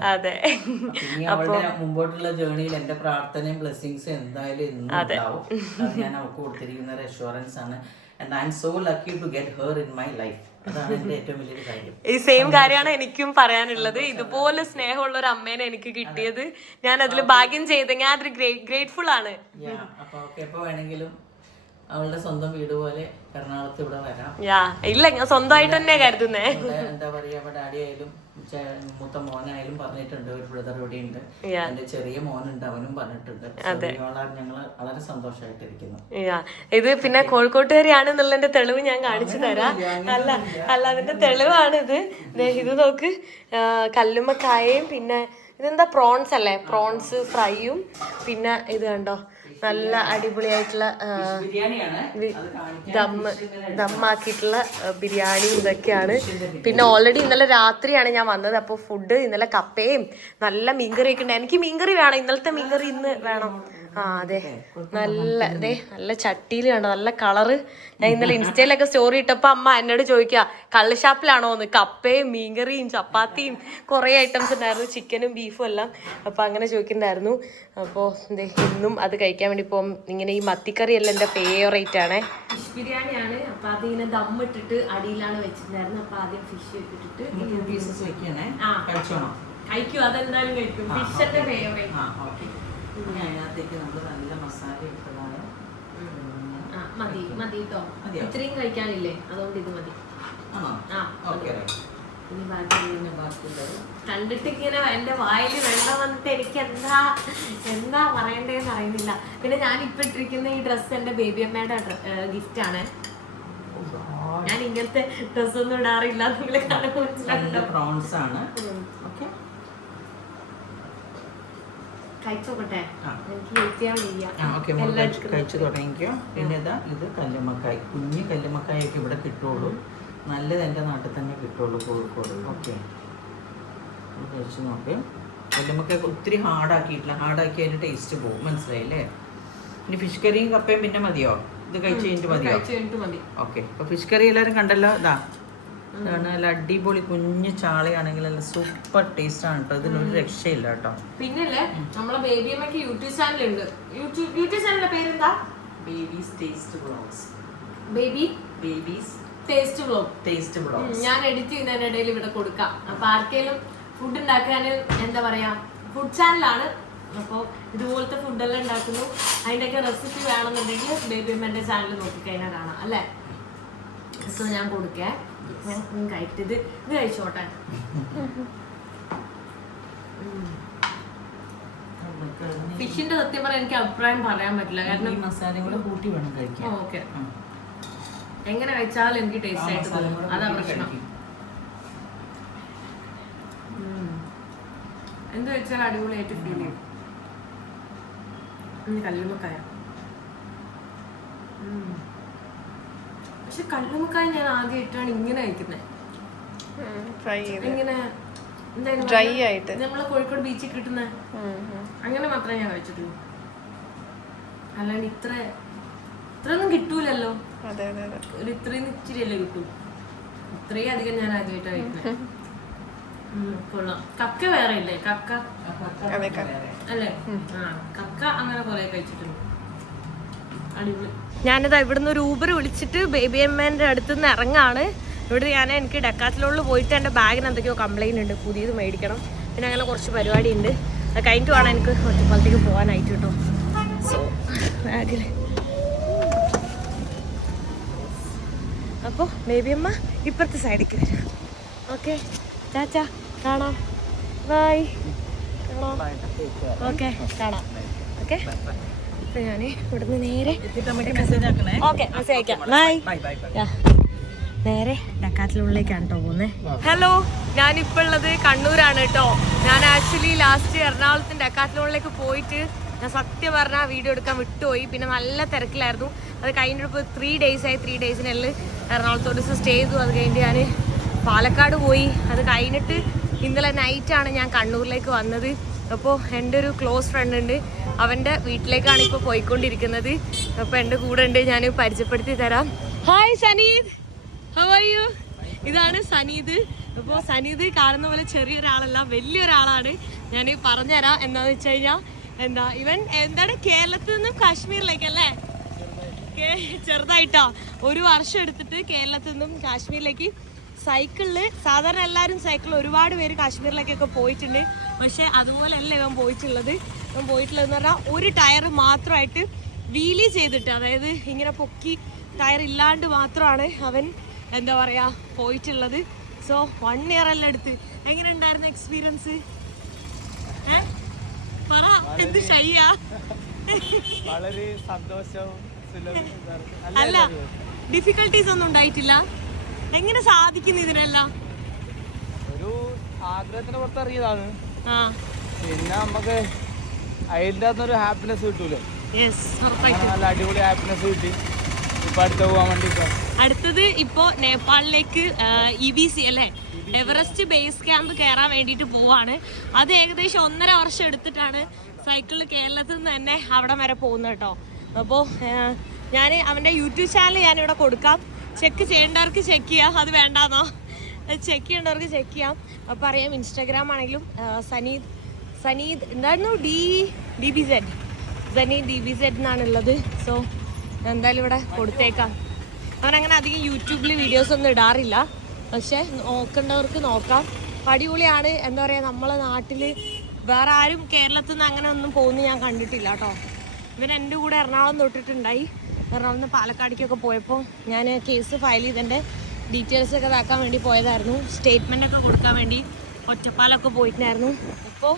ഇനി അവളുടെ മുമ്പോട്ടുള്ള ജേർണിയിൽ എന്റെ പ്രാർത്ഥനയും ബ്ലെസ്സിങ്സും എന്തായാലും എന്നും ഉണ്ടാവും. അത് ഞാൻ അവൾക്ക് കൊടുത്തിരിക്കുന്ന ഒരു അഷ്വറൻസ് ആണ്. And I'm so lucky to get her in my life. അതാണ് എന്റെ ഏറ്റവും വലിയൊരു കാര്യം. ഈ സെയിം കാര്യമാണ് എനിക്കും പറയാനുള്ളത്. ഇതുപോലെ സ്നേഹമുള്ള ഒരു അമ്മേനെ എനിക്ക് കിട്ടിയത് ഞാൻ അതിൽ ഭാഗ്യം ചെയ്ത് ഞാൻ അതിൽ ഗ്രേറ്റ്ഫുൾ ആണ്. അപ്പൊ എപ്പോ വേണമെങ്കിലും അവളുടെ സ്വന്തം വീട് പോലെ എറണാകുളത്ത് ഇവിടെ വരാം. ഇല്ല, ഞാൻ സ്വന്തമായിട്ട് തന്നെ കരുതുന്നേ. എന്താ പറയാ, ഡാഡി ആയാലും മൂത്ത മോനായാലും പറഞ്ഞിട്ടുണ്ട്, ഒരു ബ്രദർ ഇവിടെ ഉണ്ട്, എന്റെ ചെറിയ മോനുണ്ട്, അവനും പറഞ്ഞിട്ടുണ്ട്. ഞങ്ങള് വളരെ സന്തോഷമായിട്ടിരിക്കുന്നു. ഇത് പിന്നെ കോഴിക്കോട്ടുകാരിയാണെന്നുള്ളതിന്റെ തെളിവ് ഞാൻ കാണിച്ചു തരാം. അല്ല അതിന്റെ തെളിവാണിത്. ഇത് നോക്ക്, കല്ലുമ്മക്കായയും പിന്നെ ഇതെന്താ പ്രോൺസ് അല്ലേ, പ്രോൺസ് ഫ്രൈയും പിന്നെ ഇത് കണ്ടോ നല്ല അടിപൊളിയായിട്ടുള്ള ദമ്മാക്കിയിട്ടുള്ള ബിരിയാണിയും ഇതൊക്കെയാണ്. പിന്നെ ഓൾറെഡി ഇന്നലെ രാത്രിയാണ് ഞാൻ വന്നത്. അപ്പോൾ ഫുഡ് ഇന്നലെ കപ്പയും നല്ല മീൻകറിയൊക്കെ ഉണ്ട്. എനിക്ക് മീൻകറി വേണം, ഇന്നലത്തെ മീൻകറി ഇന്ന് വേണം. അതെ, നല്ല ചട്ടിയിൽ കണ്ടോ, നല്ല കളറ്. ഞാൻ ഇന്നലെ ഇൻസ്റ്റയിലൊക്കെ സ്റ്റോറി ഇട്ടപ്പോൾ അമ്മ എന്നോട് ചോദിക്കുക കള്ള് ഷാപ്പിലാണോ എന്ന്. കപ്പയും മീൻകറിയും ചപ്പാത്തിയും കുറേ ഐറ്റംസ് ഉണ്ടായിരുന്നു, ചിക്കനും ബീഫും എല്ലാം. അപ്പോൾ അങ്ങനെ ചോദിക്കുന്നുണ്ടായിരുന്നു. അപ്പോൾ ഇന്നും അത് കഴിക്കാൻ വേണ്ടി പോകും. ഇങ്ങനെ ഈ മത്തിക്കറി എല്ലാം എൻ്റെ ഫേവറേറ്റ് ആണ്. ഫിഷ് ബിരിയാണിയാണ്. അപ്പോൾ അതിങ്ങനെ ദമ്മിട്ടിട്ട് അടിയിലാണ് വെച്ചിട്ടുണ്ടായിരുന്നു. അപ്പോൾ ആദ്യം ഫിഷ് ഇട്ടിട്ട് കഴിക്കും, അതെന്തായാലും കഴിക്കും. ഫിഷ് എൻ്റെ ഫേവറേറ്റ്. അതിനകത്തേക്ക് നമ്മൾ നല്ല മസാല ഇട്ടതാണ്. മതി കേട്ടോ, ഇത്രയും കഴിക്കാനില്ലേ, അതുകൊണ്ട് ഇത് മതി. കണ്ടിട്ട് ഇങ്ങനെ എന്റെ വായിൽ വെള്ളം വന്നിട്ട് എനിക്ക് എന്താ പറയണ്ടേന്ന് അറിയുന്നില്ല. പിന്നെ ഞാൻ ഇപ്പൊ ഇട്ടിരിക്കുന്ന ഈ ഡ്രസ്സ് എന്റെ ബേബി അമ്മയുടെ ഗിഫ്റ്റ് ആണ്. ഞാൻ ഇങ്ങനത്തെ ഡ്രസ്സൊന്നും ഇടാറില്ല, നിങ്ങളെ കാണുമ്പോൾ കഴിച്ചോട്ടെ, ആ. എനിക്ക് വെയിറ്റ് ചെയ്യാൻ വയ്യ. ഓക്കെ, കഴിച്ചു തുടങ്ങിക്കോ. പിന്നെ ഇതാ ഇത് കല്ലുമ്മക്കായ്, കുഞ്ഞ് കല്ലുമ്മക്കായൊക്കെ ഇവിടെ കിട്ടുള്ളൂ. നല്ലത് എൻ്റെ നാട്ടിൽ തന്നെ കിട്ടുള്ളൂ, കോഴിക്കോട്. ഓക്കെ, കഴിച്ച് നോക്ക്. കല്ലുമ്മക്കായ ഒത്തിരി ഹാർഡാക്കിയിട്ടില്ല, ഹാർഡാക്കി അതിൻ്റെ ടേസ്റ്റ് പോകും, മനസ്സിലായില്ലേ? ഇനി ഫിഷ് കറിയും കപ്പയും പിന്നെ മതിയോ? ഇത് കഴിച്ച് കഴിഞ്ഞിട്ട് മതിയോ? ഓക്കെ, അപ്പോൾ ഫിഷ് കറി എല്ലാവരും കണ്ടല്ലോ. ഇതാണ് നല്ല അടിപൊളി കുഞ്ഞ് ചാളയാണെങ്കിൽ നല്ല സൂപ്പർ ടേസ്റ്റ് ആണ് കേട്ടോ. ഇതിനൊരു രക്ഷയില്ല കേട്ടോ. പിന്നല്ലേ നമ്മളെ ബേബി അമ്മയ്ക്ക് യൂട്യൂബ് ചാനൽ ഉണ്ട്. യൂട്യൂബ് ചാനലിന്റെ പേരെന്താ? Babies taste vlogs. Babies taste vlog. ഞാൻ എഡിറ്റ് ചെയ്യുന്നതിനിടയിൽ ഇവിടെ കൊടുക്കാം. അപ്പൊ ആർക്കെങ്കിലും ഫുഡ് ഉണ്ടാക്കാൻ എന്താ പറയാ, ഫുഡ് ചാനലാണ്. അപ്പോൾ ഇതുപോലത്തെ ഫുഡെല്ലാം ഉണ്ടാക്കുന്നു. അതിൻ്റെയൊക്കെ റെസിപ്പി വേണമെന്നുണ്ടെങ്കിൽ ബേബി അമ്മേന്റെ ചാനൽ നോക്കിക്കഴിഞ്ഞാൽ കാണാം അല്ലേ. സോ ഞാൻ കൊടുക്കേ, കഴിച്ചത് ഇത് കഴിച്ചോട്ടെ. ഫിഷിന്റെ സത്യം പറയാൻ എനിക്ക് അഭിപ്രായം പറയാൻ പറ്റില്ല, കാരണം മസാലയും കൂടെ കൂട്ടി വേണം കഴിക്കാൻ. ഓക്കെ, എങ്ങനെ കഴിച്ചാലും എനിക്ക് ടേസ്റ്റ് ആയിട്ട് തോന്നും, അതാ പ്രശ്നം. എന്ത് വെച്ചാൽ അടിപൊളിയായിട്ട് ഫീൽ ചെയ്യും. കല്ലുമ്മക്കായ, പക്ഷെ കല്ലുമ്മക്കായ ഞാൻ ആദ്യമായിട്ടാണ് ഇങ്ങനെ കഴിക്കുന്നത്. ഇങ്ങനെ ഡ്രൈ ആയിട്ട് നമ്മളെ കോഴിക്കോട് ബീച്ചിൽ കിട്ടുന്ന അങ്ങനെ മാത്രമേ ഞാൻ കഴിച്ചിട്ടുള്ളൂ. അല്ലാണ്ട് ഇത്രയൊന്നും കിട്ടൂലല്ലോ. ഒരു ഇത്രയും ഇച്ചിരിയല്ലേ കിട്ടൂ. ഇത്രയും അധികം ഞാൻ ആദ്യമായിട്ടാണ് കഴിക്കുന്നത്. കൊള്ളാം. കക്ക വേറെ ഇല്ലേ? കക്ക അല്ലേ? കക്ക അങ്ങനെ കുറെ കഴിച്ചിട്ടുണ്ട്. അടിപൊളി. ഞാനിതാ ഇവിടുന്ന് ഒരു ഊബർ വിളിച്ചിട്ട് ബേബി അമ്മേന്റെ അടുത്ത് നിന്ന് ഇറങ്ങാണ്. ഇവിടെ എനിക്ക് ഡെക്കാത്തലോണിൽ പോയിട്ട് എൻ്റെ ബാഗിന് എന്തൊക്കെയോ കംപ്ലൈൻറ്റ് ഉണ്ട്, പുതിയത് മേടിക്കണം. പിന്നെ അങ്ങനെ കുറച്ച് പരിപാടി ഉണ്ട്. അത് കഴിഞ്ഞിട്ട് വേണം എനിക്ക് ഒറ്റപ്പാലത്തേക്ക് പോകാനായിട്ട് കേട്ടോ. സോ ബാഗിൽ അപ്പോൾ ബേബി അമ്മ ഇപ്പുറത്തെ സൈഡിലേക്ക് വരാം. ഓക്കെ, ചാച്ചാ കാണാം, ബൈ. കാണാം, ഓക്കെ കാണാം. ഓക്കെ, അപ്പം ഞാൻ ഇവിടുന്ന് നേരെ ഓക്കെ മെസ്സേജ് അയക്കാം. ബൈ. നേരെ ഡക്കാത്തിലുള്ളിലേക്കാണ് കേട്ടോ പോകുന്നത്. ഹലോ, ഞാനിപ്പോൾ ഉള്ളത് കണ്ണൂരാണ് കേട്ടോ. ഞാൻ ആക്ച്വലി ലാസ്റ്റ് എറണാകുളത്തിന് ഡക്കാത്തിലുള്ളിലേക്ക് പോയിട്ട് ഞാൻ സത്യം പറഞ്ഞാൽ വീഡിയോ എടുക്കാൻ വിട്ടുപോയി. പിന്നെ നല്ല തിരക്കിലായിരുന്നു. അത് കഴിഞ്ഞിട്ടിപ്പോൾ 3 days ആയി. 3 daysനുള്ളിൽ എറണാകുളത്തോട് സ്റ്റേ ചെയ്തു. അത് കഴിഞ്ഞിട്ട് ഞാൻ പാലക്കാട് പോയി. അത് കഴിഞ്ഞിട്ട് ഇന്നലെ നൈറ്റാണ് ഞാൻ കണ്ണൂരിലേക്ക് വന്നത്. അപ്പോൾ എൻ്റെ ഒരു ക്ലോസ് ഫ്രണ്ട് ഉണ്ട്, അവൻ്റെ വീട്ടിലേക്കാണ് ഇപ്പോൾ പോയിക്കൊണ്ടിരിക്കുന്നത്. അപ്പോൾ എൻ്റെ കൂടെ ഉണ്ട്, ഞാൻ പരിചയപ്പെടുത്തി തരാം. Hi Saneed, how are you? ഇതാണ് സനീദ്. അപ്പോൾ സനീദ് കാണുന്ന പോലെ ചെറിയൊരാളല്ല, വലിയൊരാളാണ്. ഞാൻ പറഞ്ഞുതരാം. എന്താണെന്ന് വെച്ച് കഴിഞ്ഞാൽ ഇവൻ എന്താണ് കേരളത്തിൽ നിന്നും കാശ്മീരിലേക്കല്ലേ? ചെറുതായിട്ടാ 1 വർഷം എടുത്തിട്ട് കേരളത്തിൽ നിന്നും കാശ്മീരിലേക്ക് സൈക്കിളിൽ. സാധാരണ എല്ലാവരും സൈക്കിളിൽ ഒരുപാട് പേര് കാശ്മീരിലേക്കൊക്കെ പോയിട്ടുണ്ട്. പക്ഷെ അതുപോലെയല്ല ഇവൻ പോയിട്ടുള്ളത്. ഇവൻ പോയിട്ടുള്ളതെന്ന് പറഞ്ഞാൽ ഒരു ടയർ മാത്രമായിട്ട് വീലി ചെയ്തിട്ട്, അതായത് ഇങ്ങനെ പൊക്കി ടയർ ഇല്ലാണ്ട് മാത്രമാണ് അവൻ എന്താ പറയുക പോയിട്ടുള്ളത്. സോ 1 year എല്ലാം എടുത്ത്. എങ്ങനെ ഉണ്ടായിരുന്നു എക്സ്പീരിയൻസ്? പറ, എന്ത് ഷൈയാ? വളരെ സന്തോഷവും അല്ല, ഡിഫിക്കൽട്ടീസ് ഒന്നും ഉണ്ടായിട്ടില്ല? എങ്ങനെ സാധിക്കുന്നു ഇതിനെല്ലാം? ഒരു ആഗ്രഹത്തിന് പുറത്തിറങ്ങിയതാണ്. പിന്നെ നമുക്ക് അതിൻ്റെ അകത്തൊരു ഹാപ്പിനെസ് കിട്ടൂലോ. നല്ല അടിപൊളി ഹാപ്പിനെസ് കിട്ടി. ഇപ്പൊ അടുത്ത് പോകാൻ വേണ്ടി അടുത്തത് ഇപ്പോ നേപ്പാളിലേക്ക് EBC അല്ലേ, എവറസ്റ്റ് ബേസ് ക്യാമ്പ് കയറാൻ വേണ്ടിയിട്ട് പോവാണ്. അത് ഏകദേശം 1.5 വർഷം എടുത്തിട്ടാണ് സൈക്കിളിൽ കേരളത്തിൽ നിന്ന് തന്നെ അവിടെ വരെ പോകുന്നത് കേട്ടോ. അപ്പോൾ ഞാൻ അവൻ്റെ യൂട്യൂബ് ചാനൽ ഞാനിവിടെ കൊടുക്കാം. ചെക്ക് ചെയ്യേണ്ടവർക്ക് ചെക്ക് ചെയ്യാം, അത് വേണ്ടാന്നോ? ചെക്ക് ചെയ്യേണ്ടവർക്ക് ചെക്ക് ചെയ്യാം. അപ്പോൾ അറിയാം, ഇൻസ്റ്റാഗ്രാം ആണെങ്കിലും സനീദ് എന്തായിരുന്നു DBZ സനീദ് DBZ എന്നാണുള്ളത്. സോ എന്തായാലും ഇവിടെ കൊടുത്തേക്കാം. അവനങ്ങനെ അധികം യൂട്യൂബിൽ വീഡിയോസ് ഒന്നും ഇടാറില്ല, പക്ഷെ നോക്കേണ്ടവർക്ക് നോക്കാം. അടിപൊളിയാണ്. എന്താ പറയുക, നമ്മളെ നാട്ടിൽ വേറെ ആരും കേരളത്തിൽ നിന്ന് അങ്ങനെ ഒന്നും പോകുന്നത് ഞാൻ കണ്ടിട്ടില്ല കേട്ടോ. ഇവൻ എൻ്റെ കൂടെ എറണാകുളം തൊട്ടിട്ടുണ്ടായി. എറണാകുളം നിന്ന് പാലക്കാടേക്കൊക്കെ പോയപ്പോൾ ഞാൻ കേസ് ഫയൽ ചെയ്തതിൻ്റെ ഡീറ്റെയിൽസൊക്കെ ഇതാക്കാൻ വേണ്ടി പോയതായിരുന്നു. സ്റ്റേറ്റ്മെൻറ്റൊക്കെ കൊടുക്കാൻ വേണ്ടി ഒറ്റപ്പാലൊക്കെ പോയിട്ടുണ്ടായിരുന്നു. ഇപ്പോൾ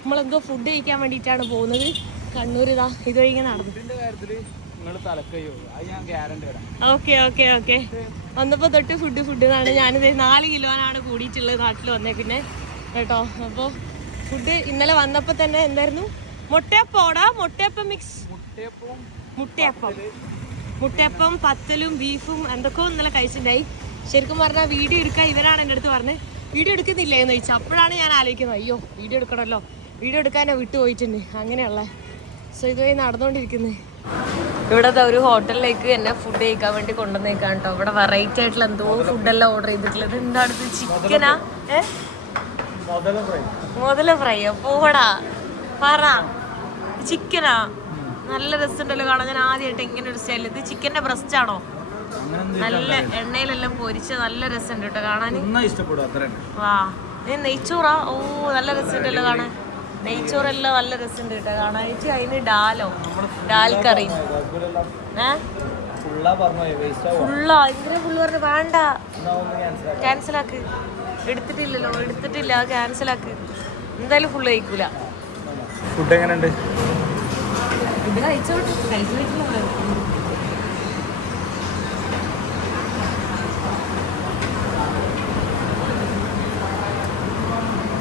നമ്മളെന്തോ ഫുഡ് കഴിക്കാൻ വേണ്ടിയിട്ടാണ് പോകുന്നത്. കണ്ണൂർ ഇതുവഴി ഇങ്ങനെ നടന്നു. ഓക്കെ വന്നപ്പോൾ തൊട്ട് ഫുഡ് എന്നാണ്. ഞാനിത് 4 കിലോനാണ് കൂടിയിട്ടുള്ളത് നാട്ടിൽ വന്നേ പിന്നെ കേട്ടോ. അപ്പോൾ ഫുഡ് ഇന്നലെ വന്നപ്പോൾ തന്നെ എന്തായിരുന്നു മുട്ടയപ്പോടാ, മുട്ടയപ്പം മിക്സ്, മുട്ടയപ്പം പത്തലും ബീഫും എന്തൊക്കെയോ ഇന്നലെ കഴിച്ചിട്ടുണ്ടായി. ശരിക്കും പറഞ്ഞാൽ വീഡിയോ എടുക്കാൻ ഇവരാണ് എൻ്റെ അടുത്ത് പറഞ്ഞത്. വീഡിയോ എടുക്കുന്നില്ലേ എന്ന് ചോദിച്ചു. അപ്പോഴാണ് ഞാൻ ആലോചിക്കുന്നത്, അയ്യോ വീഡിയോ എടുക്കണമല്ലോ, വീഡിയോ എടുക്കാനോ വിട്ടു പോയിട്ടുണ്ട്. അങ്ങനെയുള്ള സോ ഇതുവഴി നടന്നുകൊണ്ടിരിക്കുന്നത്. ഇവിടത്തെ ഒരു ഹോട്ടലിലേക്ക് എന്നെ ഫുഡ് കഴിക്കാൻ വേണ്ടി കൊണ്ടുവന്നേക്കാൻ കേട്ടോ. ഇവിടെ വെറൈറ്റി ആയിട്ടുള്ള എന്തോ ഫുഡെല്ലാം ഓർഡർ ചെയ്തിട്ടുള്ളത്. എന്താണ് ചിക്കനാ? മുതല ഫ്രൈയോ? പോടാ പറ. ചിക്കനാ? നല്ല രസമുണ്ടല്ലോ കാണാൻ. ഞാൻ ആദ്യമായിട്ട് ഇങ്ങനെ ഒരു സ്റ്റൈൽ. ഇത് ചിക്കന്റെ ബ്രസ്റ്റ് ആണോ? നല്ല എണ്ണയിലെല്ലാം പൊരിച്ച നല്ല രസമുണ്ട് കേട്ടോ കാണാൻ. വാ, നെയ്ച്ചോറാ? ഓ നല്ല രസമുണ്ടല്ലോ കാണാൻ. നെയ്ച്ചോറെല്ലാം നല്ല രസമുണ്ട് കേട്ടോ കാണാൻ. അതിന് ഡാലോ, ഡാൽ കറി. ഫുള്ളാ? ഇങ്ങനെ ഫുള്ള് പറഞ്ഞു വേണ്ട, ക്യാൻസലാക്ക്. എടുത്തിട്ടില്ല, ക്യാൻസലാക്ക്. എന്തായാലും ഫുള്ള് കഴിക്കൂല. ഫുഡ് എങ്ങനെയുണ്ട്? ഇത് കഴിച്ചോട്ടെ.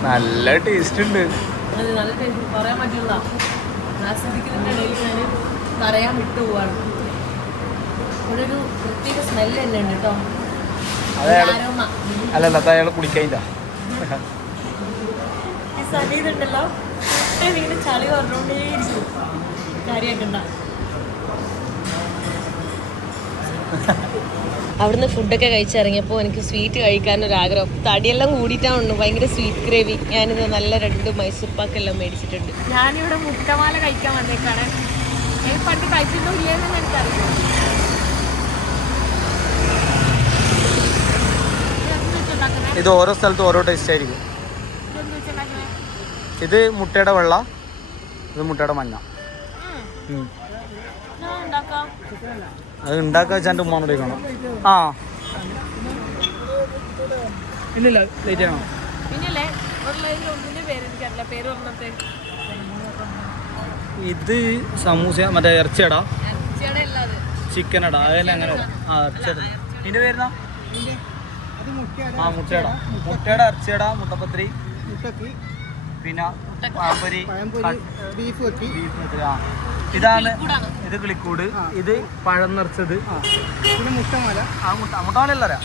നല്ല ടേസ്റ്റ് ഉണ്ട്. നല്ല ടേസ്റ്റ്, പറയാൻ പറ്റില്ല. ആസ്വദിക്കുന്നതിൻ്റെ ഇടയിൽ ഞാൻ പറയാൻ വിട്ടു പോവാണ്. ഇവിടെ ഒരു പ്രത്യേക സ്മെല്ല് തന്നെ ഉണ്ട് കേട്ടോ. അല്ലല്ല, അത് അയാൾ കുടിക്കാനില്ല. ഈ സനീതുണ്ടല്ലോ, ഇങ്ങനെ ചളി പറഞ്ഞോണ്ടേയിരിക്കും. കാര്യമാക്കണ്ട. അവിടുന്ന് ഫുഡൊക്കെ കഴിച്ചിറങ്ങിയപ്പോൾ എനിക്ക് സ്വീറ്റ് കഴിക്കാനൊരാഗ്രഹം. തടിയെല്ലാം കൂടിയിട്ടാണ്, ഭയങ്കര സ്വീറ്റ് ക്രേവി. ഞാനിത് നല്ല 2 മൈസൂർ പാക്കെല്ലാം മേടിച്ചിട്ടുണ്ട്. ഞാനിവിടെ മുട്ടമാല കഴിക്കാൻ വന്നേക്കാണ്. ഞാൻ പണ്ട് കഴിച്ചിട്ടോ ഇല്ലെന്ന് എനിക്കറിയാം. ഇത് ഓരോ സ്ഥലത്തും ഓരോ ടേസ്റ്റ് ആയിരിക്കും. ഇത് മുട്ടയുടെ വെള്ള, ഇത് മുട്ടയുടെ മഞ്ഞ. അത് ഉണ്ടാക്കുക വെച്ചാൽ എൻ്റെ ഉമ്മാനോട് ചോദിക്കണം. ആ ഇല്ലില്ല, ലേറ്റ് ആണോ? ഇത് സമൂസ, മറ്റേ ഇറച്ചിയടാ, ചിക്കനടാ, അതെല്ലാം അങ്ങനെ. ആ ഇറച്ചിയട. ഇതിൻ്റെ പേരുന്നാ? ആ മുട്ടയുടെ ഇറച്ചിയട, മുട്ടപ്പത്തിരി, പിന്നെ ബീഫ്. ഇതാണ് ഇത് കിളിക്കൂട്. ഇത് പഴം നിറച്ചത്. പിന്നെ മുട്ടമാല. ആ മുട്ടമാല എല്ലാം അറിയാം.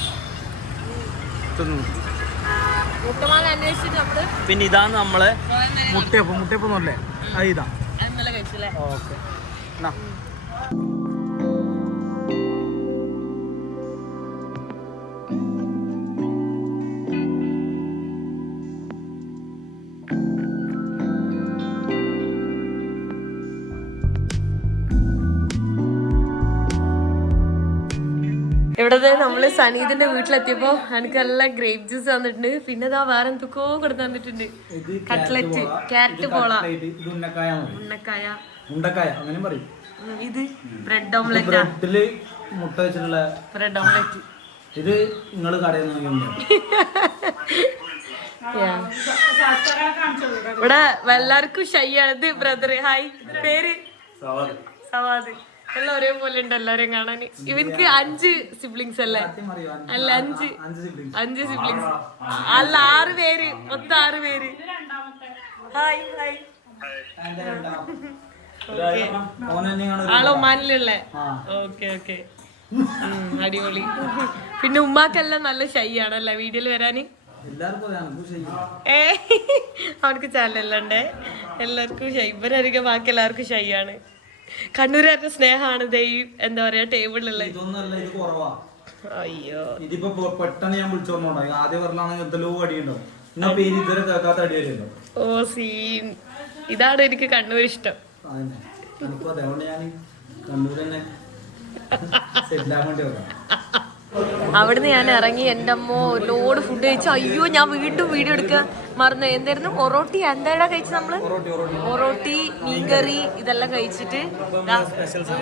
പിന്നെ ഇതാണ് നമ്മളെ മുട്ടയപ്പം അല്ലേ? അത് ഇതാ. ഓക്കെ. ഇവിടെ നമ്മള് സനീതിന്റെ വീട്ടിലെത്തിയപ്പോ എനിക്ക് നല്ല ഗ്രേപ്പ് ജ്യൂസ് തന്നിട്ടുണ്ട്. പിന്നെ ഇതാ വേറെ എന്തൊക്കെയോ കൊടുത്ത് തന്നിട്ടുണ്ട്. കട്ട്ലറ്റ്, ക്യാരറ്റ് പോള, ഉണ്ടക്കായ, അങ്ങനെ പറയും. ഇത് ബ്രെഡ് ഓംലെറ്റ്, മുട്ട വെച്ചിട്ടുള്ള ബ്രെഡ് ഓംലെറ്റ്. ഇത് നിങ്ങൾ കടയിൽ നിന്ന് ഇവിടെ എല്ലാവർക്കും ഷൈയാണ്. ഇത് ബ്രദർ. ഹായ്, പേര് സവാദ്. എല്ലാം ഒരേപോലെ ഉണ്ട് എല്ലാരും കാണാൻ. ഇവർക്ക് 5 സിബ്ലിങ്സ് അല്ലേ? അല്ല 5 സിബ്ലിങ്സ് അല്ല, 6 പേര്, മൊത്തം 6 പേര്. Hi hi. ആളോ ഒമാനിലുള്ള? ഓക്കെ ഓക്കെ, അടിപൊളി. പിന്നെ ഉമ്മാക്കെല്ലാം നല്ല ഷൈ ആണല്ലേ വീഡിയോയിൽ വരാന്? അവർക്ക് ചാനലുണ്ടേ, എല്ലാവർക്കും ഷൈ. ഇവരധികം ബാക്കി എല്ലാവർക്കും ഷൈ ആണ്. കണ്ണൂരാരുടെ സ്നേഹമാണ് എന്താ പറയാ ടേബിളിലുള്ള. അയ്യോ, ഇതിപ്പോ പെട്ടെന്ന് ഞാൻ വിളിച്ചോണ്ടോ. ആദ്യം പറഞ്ഞാണെങ്കിൽ എന്തെല്ലോ അടിയുണ്ടോ, പേര് ഇതുവരെ കേൾക്കാത്ത അടിയല്ലോ. ഓ സീൻ. ഇതാണ് എനിക്ക് കണ്ണൂർ ഇഷ്ടം. അതുകൊണ്ട് ഞാൻ കണ്ണൂർ തന്നെ സെറ്റിലാൻ വേണ്ടി വരാം. അവിടുന്ന് ഞാൻ ഇറങ്ങി, എൻ്റെ അമ്മോ ലോഡ് ഫുഡ് കഴിച്ചു. അയ്യോ, ഞാൻ വീണ്ടും വീഡിയോ എടുക്കുക മറന്നു. എന്തായിരുന്നു? ഒറോട്ടി. എന്താടാ കഴിച്ചത് നമ്മള്? ഒറോട്ടി, മീൻകറി, ഇതെല്ലാം കഴിച്ചിട്ട്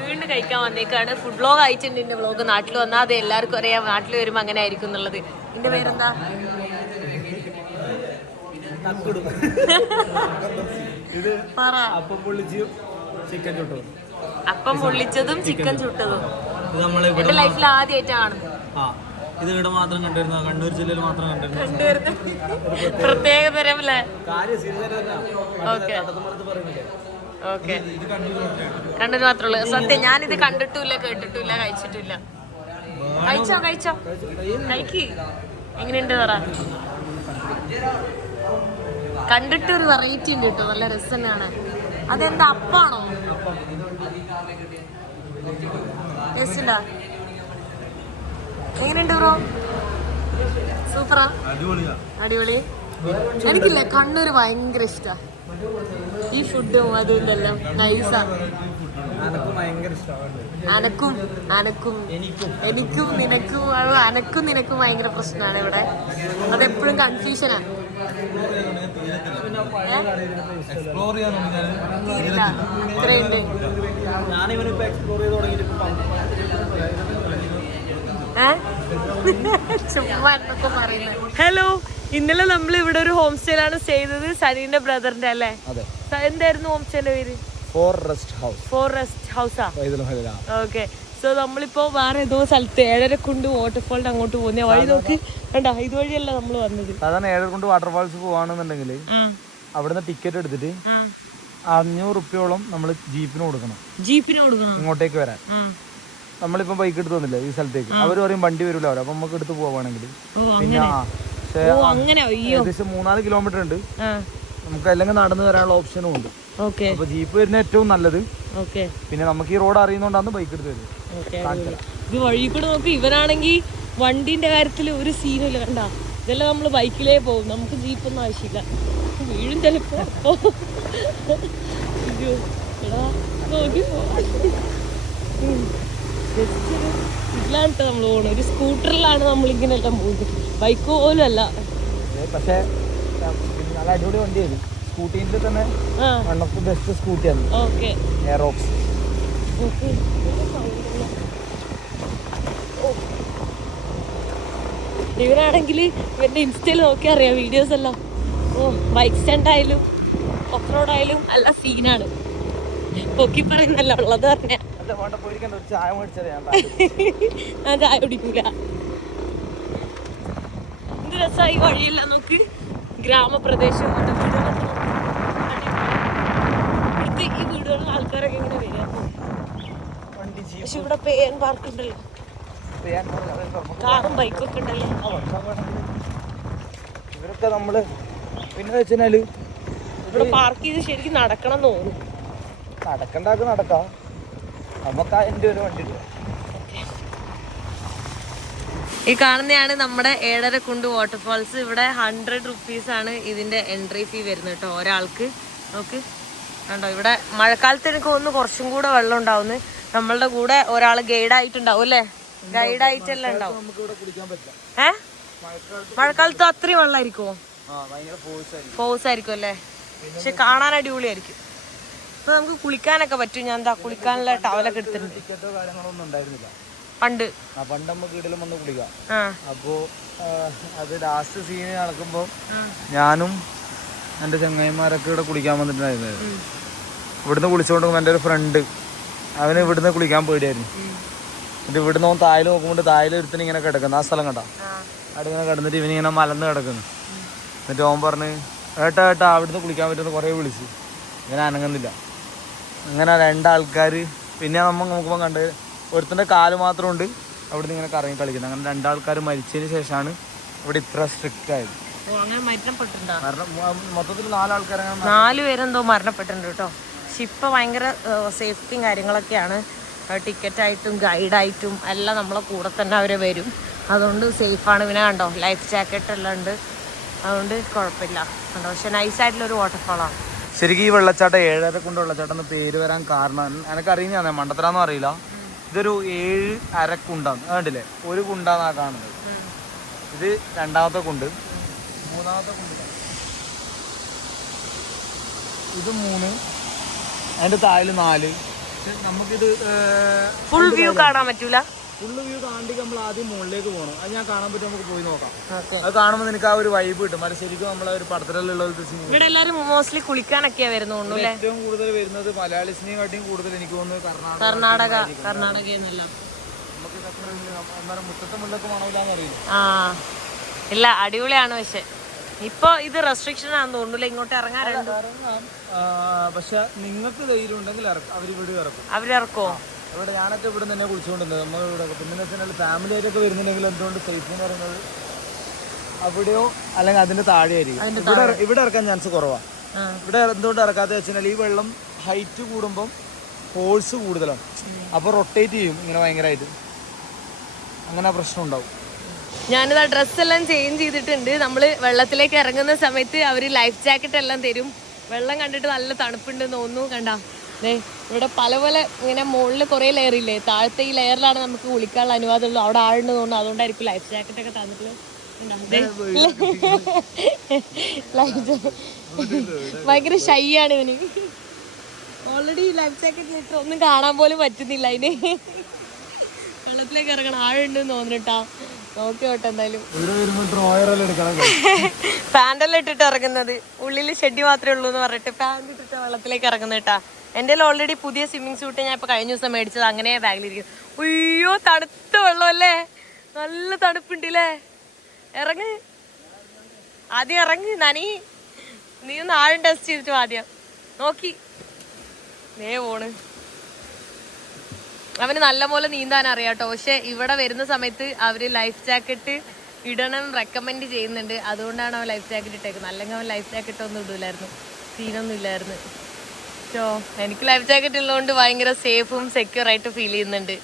വീണ്ടും കഴിക്കാൻ വന്നേക്കാണ്. ഫുഡ് വ്ലോഗ് അയച്ചിട്ടുണ്ട്. എൻ്റെ വ്ലോഗ് നാട്ടിൽ വന്നാൽ അത് എല്ലാവർക്കും അറിയാം. നാട്ടിൽ വരുമ്പോൾ അങ്ങനെ ആയിരിക്കും എന്നുള്ളത്. എൻ്റെ പേരെന്താ? പറ. അപ്പം പൊള്ളിച്ചതും ചിക്കൻ ചുട്ടതും എന്റെ ലൈഫിൽ ആദ്യമായിട്ടാണ്. ഇത് ഇവിടെ മാത്രം കണ്ടിരുന്ന, കണ്ണൂർ ജില്ലയിൽ മാത്രം കണ്ടിരുന്ന പ്രത്യേക തരം അല്ലേ? കാര്യം സീരിയസ്. ഓക്കെ, കണ്ണൂർ മാത്രമേ ഉള്ളൂ. സത്യം ഞാനിത് കണ്ടിട്ടില്ല, കേട്ടിട്ടില്ല, കഴിച്ചിട്ടില്ല. കഴിച്ചോ കഴിക്ക്. എങ്ങനെയുണ്ട് പറ. കണ്ടിട്ട് ഒരു വെറൈറ്റി ഉണ്ട് കേട്ടോ, നല്ല രസം തന്നെയാണ്. അതെന്താ അപ്പാണോ? ടേസ്റ്റുണ്ടോ? എങ്ങനെയുണ്ട് ബ്രോ? സൂപ്പറാ, അടിപൊളി. എനിക്കില്ല കണ്ണൂര് ഭയങ്കര ഇഷ്ടാ. ഈ ഫുഡും അതും ഇതെല്ലാം നൈസാ. അനക്കും നിനക്കും ഭയങ്കര പ്രശ്നമാണ് ഇവിടെ. അതെപ്പോഴും കൺഫ്യൂഷനാ. ഇത്രയുണ്ട്. ചുമ്മാ എന്നൊക്കെ പറയുന്നത്. ഹലോ, ഇന്നലെ നമ്മൾ ഇവിടെ ഒരു ഹോം സ്റ്റേയിലാണ് ചെയ്തത്, സനീന്റെ ബ്രദറിന്റെ അല്ലേ? എന്തായിരുന്നു ഹോം സ്റ്റേന്റെ പേര്? ഫോർ റെസ്റ്റ് ഹൗസാ. ഓക്കെ, സോ നമ്മളിപ്പോ വേറെ ഏതോ സ്ഥലത്ത് ഏഴരക്കുണ്ട് വാട്ടർഫാളിന്റെ അങ്ങോട്ട് പോകുന്ന വഴി നോക്കി കണ്ടാ. ഇതുവഴിയല്ല നമ്മൾ വന്നത്. സാധാരണ ഏഴരക്കുണ്ട് വാട്ടർഫാൾസ് പോവാണെന്നുണ്ടെങ്കിൽ അവിടുന്ന് ടിക്കറ്റ് എടുത്തിട്ട് 500 റുപ്യോളം നമ്മൾ ജീപ്പിന് കൊടുക്കണം ഇങ്ങോട്ടേക്ക് വരാൻ. നമ്മളിപ്പോ ബൈക്ക് എടുത്ത് വന്നില്ലേ ഈ സ്ഥലത്തേക്ക്, അവർ പറയും വണ്ടി വരില്ല അവര്, അപ്പൊ നമുക്ക് എടുത്ത് പോവാണെങ്കിൽ. പിന്നെ ഏകദേശം 3-4 കിലോമീറ്റർ ഉണ്ട്. നമുക്ക് അല്ലെങ്കിൽ നടന്നു വരാനുള്ള ഓപ്ഷനും ഉണ്ട്. അപ്പൊ ജീപ്പ് വരുന്ന ഏറ്റവും നല്ലത്. പിന്നെ നമുക്ക് ഈ റോഡ് അറിയുന്നോണ്ടാണ് ബൈക്ക് എടുത്ത് വരുന്നത്. ഇത് വഴി കൂടെ നോക്കി. ഇവനാണെങ്കിൽ വണ്ടിന്റെ കാര്യത്തിൽ ഒരു സീനും ഇല്ല, കണ്ടാ. ഇതെല്ലാം നമ്മള് ബൈക്കിലേ പോകും, നമുക്ക് ജീപ്പൊന്നും ആവശ്യമില്ല. വീഴും ചിലപ്പോ. ഇതിലാണ് നമ്മൾ പോകുന്നത്, ഒരു സ്കൂട്ടറിലാണ് നമ്മളിങ്ങനെ എല്ലാം പോകുന്നത്, ബൈക്ക് പോലും അല്ല. പക്ഷേ നല്ല അടിപൊളി വണ്ടിയാണ്. സ്കൂട്ടിന്റെ തന്നെ വൺ ഓഫ് ദി ബെസ്റ്റ് സ്കൂട്ടിയാണ് എയറോക്സ്. ഇവനാണെങ്കിൽ ഇവന്റെ ഇൻസ്റ്റയിൽ നോക്കി അറിയാം വീഡിയോസ് എല്ലാം. ബൈക്ക് സ്റ്റാൻഡ് ആയാലും ഓഫ് റോഡ് ആയാലും നല്ല സീനാണ്. പൊക്കി പറയുന്നല്ല ഉള്ളത് പറഞ്ഞ. ഞാൻ ചായ കുടിക്കൂല. എന്ത് രസമായി വഴിയില്ല നോക്ക്. ഗ്രാമപ്രദേശം, ഈ വീടുകളിൽ ആൾക്കാരൊക്കെ ഇങ്ങനെ വരിക. പക്ഷെ ഇവിടെ പേ ആൻഡ് പാർക്ക് ഉണ്ടല്ലോ, കാറും ബൈക്കൊക്കെ ഉണ്ടല്ലോ. ഇവരൊക്കെ നമ്മള് പിന്നെ വെച്ചാല് ഇവിടെ പാർക്ക് ചെയ്ത് ശരിക്കും നടക്കണം തോന്നുന്നു. നടക്കാം, നമുക്ക് എൻ്റെ ഒരു വണ്ടി ഉണ്ട്. ഈ കാണുന്നതാണ് നമ്മുടെ ഏഴരക്കുണ്ട് വാട്ടർഫാൾസ്. ഇവിടെ 100 റുപ്പീസാണ് ഇതിന്റെ എൻട്രി ഫീ വരുന്നത് കേട്ടോ ഒരാൾക്ക്. നോക്ക് കണ്ടോ, ഇവിടെ മഴക്കാലത്ത് എനിക്ക് തോന്നുന്നു കുറച്ചും കൂടെ വെള്ളം ഉണ്ടാവുന്നു. നമ്മളുടെ കൂടെ ഒരാൾ ഗൈഡായിട്ടുണ്ടാവും അല്ലേ? ഗൈഡായിട്ടെല്ലാം ഉണ്ടാവും. മഴക്കാലത്ത് അത്രയും വെള്ളമായിരിക്കുമോ? ഫോഴ്സ് ആയിരിക്കും അല്ലേ? പക്ഷെ കാണാൻ അടിപൊളിയായിരിക്കും. ഇപ്പൊ നമുക്ക് കുളിക്കാനൊക്കെ പറ്റും. ഞാൻ എന്താ കുളിക്കാനുള്ള ടവലൊക്കെ എടുത്തിട്ടുണ്ട്. പണ്ട് നമുക്ക് വീട്ടിലും വന്ന് കുളിക്കാം. അപ്പോ അത് ലാസ്റ്റ് സീന് നടക്കുമ്പോ ഞാനും എന്റെ ചങ്ങായിമാരൊക്കെ ഇവിടെ കുളിക്കാൻ വന്നിട്ടുണ്ടായിരുന്നു. ഇവിടുന്ന് കുളിച്ചോണ്ട് എന്റെ ഒരു ഫ്രണ്ട്, അവന് ഇവിടുന്ന് കുളിക്കാൻ പേടിയായിരുന്നു. എന്നിട്ട് ഇവിടുന്ന് തായൽ നോക്കുമ്പോൾ തായൽ ഒരുത്തിന് ഇങ്ങനെ കിടക്കുന്നു. ആ സ്ഥലം കണ്ടാ അവിടെ ഇങ്ങനെ കിടന്നിട്ട് ഇവനിങ്ങനെ മലന്ന് കിടക്കുന്നു. എന്നിട്ട് ഓൻ പറഞ്ഞ് ഏട്ടാ അവിടുന്ന് കുളിക്കാൻ പറ്റുമെന്ന് കുറേ വിളിച്ച്. ഇങ്ങനെ അനങ്ങുന്നില്ല. അങ്ങനെ 2 ആൾക്കാർ പിന്നെ നമുക്ക് നോക്കുമ്പോൾ കണ്ട് ഒരുത്തൻ്റെ കാല് മാത്രമുണ്ട് അവിടുന്ന് ഇങ്ങനെ കറങ്ങി കളിക്കുന്നത്. അങ്ങനെ 2 ആൾക്കാർ മരിച്ചതിന് ശേഷമാണ് ഇവിടെ ഇത്ര സ്ട്രിക്റ്റ് ആയത്. മൊത്തത്തിൽ 4 ആൾക്കാരാണ്. 4 പേരെന്തോ മരണപ്പെട്ടിട്ടുണ്ട് കേട്ടോ. പക്ഷെ ഇപ്പം ഭയങ്കര സേഫ്റ്റിയും കാര്യങ്ങളൊക്കെയാണ്. ടിക്കറ്റായിട്ടും ഗൈഡായിട്ടും എല്ലാം നമ്മളെ കൂടെ തന്നെ അവർ വരും. അതുകൊണ്ട് സേഫാണ്. പിന്നെ കണ്ടോ ലൈഫ് ജാക്കറ്റ് എല്ലാം ഉണ്ട്, അതുകൊണ്ട് കുഴപ്പമില്ല കണ്ടോ. പക്ഷെ നൈസായിട്ടുള്ളൊരു വാട്ടർഫാളാണ്. ശരിക്കും ഈ വെള്ളച്ചാട്ടം ഏഴരക്കുണ്ട് വെള്ളച്ചാട്ടം എന്ന് പേര് വരാൻ കാരണം എനിക്കറിയുന്നതാണ്, മണ്ടത്തരാന്നും അറിയില്ല. ഇതൊരു 7 അരക്കുണ്ടാണ്. കണ്ടില്ലേ, ഒരു കുണ്ടാന്നാ കാണുന്നത്. ഇത് 2ാമത്തെ കുണ്ട്, 3ാമത്തെ കുണ്ട് ഇത് 3, അതിന്റെ താഴെ 4. നമുക്കിത് ഫുൾ വ്യൂ കാണാൻ പറ്റൂല. ഫുള്ള് വ്യൂ കാണി നമ്മൾ ആദ്യം മുകളിലേക്ക് പോകണം. അത് ഞാൻ കാണാൻ പറ്റും, നമുക്ക് പോയി നോക്കാം. അത് കാണുമ്പോൾ നിനക്ക് ആ ഒരു വൈബ് കിട്ടും. അത് ശരിക്കും നമ്മളെ ഒരു പടത്തിലുള്ള ഇവിടെ എല്ലാവരും മോസ്റ്റ്ലി കുളിക്കാനൊക്കെ വരുന്നുള്ളൂ. ഏറ്റവും കൂടുതൽ വരുന്നത് മലയാളീസിനെക്കാട്ടിയും കൂടുതൽ എനിക്ക് തോന്നുന്നത് കർണാടക. മുറ്റത്തെ മുല്ലൊക്കെ മണമില്ലാന്ന് അറിയില്ല. ഇല്ല, അടിപൊളിയാണ്. പക്ഷെ ഇപ്പൊ ഇത് റെസ്ട്രിക്ഷൻ ആണെന്ന് തോന്നുന്നില്ല ഇങ്ങോട്ട് ഇറങ്ങാൻ. ഇറങ്ങാം, പക്ഷെ നിങ്ങൾക്ക് ധൈര്യം ഉണ്ടെങ്കിൽ അവരിവിടെ ഇറക്കും. അവരിറക്കോ? ഇവിടെ ഞാനൊക്കെ ഇവിടെ തന്നെ കുളിച്ചുകൊണ്ടിരുന്നത് നമ്മൾ ഇവിടെ. പിന്നെ വെച്ചാൽ ഫാമിലി ആയിട്ടൊക്കെ വരുന്നുണ്ടെങ്കിൽ എന്തുകൊണ്ട് സേഫ് എന്ന് പറയുന്നത് അവിടെയോ അല്ലെങ്കിൽ അതിന്റെ താഴെ ആയിരിക്കും. ഇവിടെ ഇറക്കാൻ ചാൻസ് കുറവാണ്. ഇവിടെ എന്തുകൊണ്ട് ഇറക്കാത്ത വെച്ചാൽ ഈ വെള്ളം ഹൈറ്റ് കൂടുമ്പം ഫോഴ്സ് കൂടുതലാണ്, അപ്പോൾ റൊട്ടേറ്റ് ചെയ്യും ഇങ്ങനെ ഭയങ്കരമായിട്ട്, അങ്ങനെ പ്രശ്നം ഉണ്ടാവും. ഞാനിതാ ഡ്രസ്സെല്ലാം ചേഞ്ച് ചെയ്തിട്ടുണ്ട്. നമ്മൾ വെള്ളത്തിലേക്ക് ഇറങ്ങുന്ന സമയത്ത് അവർ ലൈഫ് ജാക്കറ്റ് എല്ലാം തരും. വെള്ളം കണ്ടിട്ട് നല്ല തണുപ്പുണ്ടെന്ന് തോന്നുന്നു. കണ്ടാ ഇവിടെ പല പല ഇങ്ങനെ മുകളിൽ കുറേ ലെയർ ഇല്ലേ, താഴത്തെ ഈ ലെയറിലാണ് നമുക്ക് കുളിക്കാനുള്ള അനുവാദമുള്ളൂ. അവിടെ ആളുണ്ട് തോന്നുന്നു, അതുകൊണ്ടായിരിക്കും ലൈഫ് ജാക്കറ്റ് ഒക്കെ തന്നിട്ടുള്ളത്. ഭയങ്കര ഷൈ ആണ് ഇവന്. ഓൾറെഡി ലൈഫ് ജാക്കറ്റ് ഇട്ട് ഒന്നും കാണാൻ പോലും പറ്റുന്നില്ല അതിന്. വെള്ളത്തിലേക്ക് ഇറങ്ങണം, ആഴുണ്ടെന്ന് തോന്നുന്നുട്ടാ. നോക്കിയോട്ടെ എന്തായാലും. പാൻറ്റെല്ലാം ഇട്ടിട്ട് ഇറങ്ങുന്നത്, ഉള്ളിൽ ഷെഡ് മാത്രമേ ഉള്ളൂ എന്ന് പറഞ്ഞിട്ട് പാൻറ് ഇട്ടിട്ട് വെള്ളത്തിലേക്ക് ഇറങ്ങുന്ന കേട്ടാ. എൻ്റെ ഓൾറെഡി പുതിയ സ്വിമ്മിങ് സൂട്ട് ഞാൻ ഇപ്പൊ കഴിഞ്ഞ ദിവസം മേടിച്ചത്, അങ്ങനെ ബാഗിലിരിക്കും. അയ്യോ തണുത്ത വെള്ളം അല്ലേ, നല്ല തണുപ്പുണ്ടല്ലേ. ഇറങ്ങ് ആദ്യം, ഇറങ്ങ് നനി. നീ ഒന്ന് ആഴം ടെസ്റ്റ് ചെയ്തിട്ട് ആദ്യം നോക്കി പോണ്. അവന് നല്ലപോലെ നീന്താൻ അറിയാട്ടോ, പക്ഷെ ഇവിടെ വരുന്ന സമയത്ത് അവര് ലൈഫ് ജാക്കറ്റ് ഇടണം റെക്കമെൻഡ് ചെയ്യുന്നുണ്ട്. അതുകൊണ്ടാണ് അവൻ ലൈഫ് ജാക്കറ്റ് ഇട്ടേക്കുന്നത്. അല്ലെങ്കിൽ അവൻ ലൈഫ് ജാക്കറ്റ് ഒന്നും ഇടില്ലായിരുന്നു, സീനൊന്നും ഇല്ലായിരുന്നു. എനിക്ക് ലൈഫ് ജാക്കറ്റ് ഉള്ളതുകൊണ്ട് ഭയങ്കര സേഫും സെക്യൂർ ആയിട്ട് ഫീൽ ചെയ്യുന്നുണ്ട്.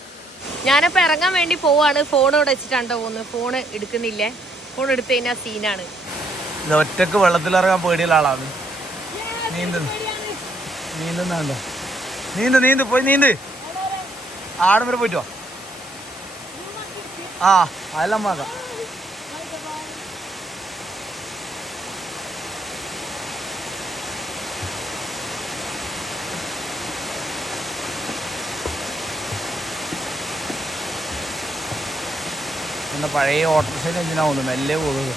ഞാനിപ്പോൾ ഇറങ്ങാൻ വേണ്ടി പോവാണ്. ഫോൺ ഇവിടെ വെച്ചിട്ടാണ്ടോ പോകുന്നത്, ഫോൺ എടുക്കുന്നില്ലേ. ഫോൺ എടുത്തു കഴിഞ്ഞാൽ സീനാണ്. ഒറ്റക്ക് വെള്ളത്തിലിറങ്ങാൻ പേടിയുള്ള ആളാണ്. നീന്തുന്നുണ്ടോ? നീന്ത് പോയി നീന്ത്. ആടം വരെ പോയിട്ട് വാ. അതെല്ലാം വാങ്ങാം. എന്താ പഴയ ഓട്ടോറിക്ഷ എഞ്ചിനാ പോകുന്നത്, മെല്ലെ പോകുന്നത്.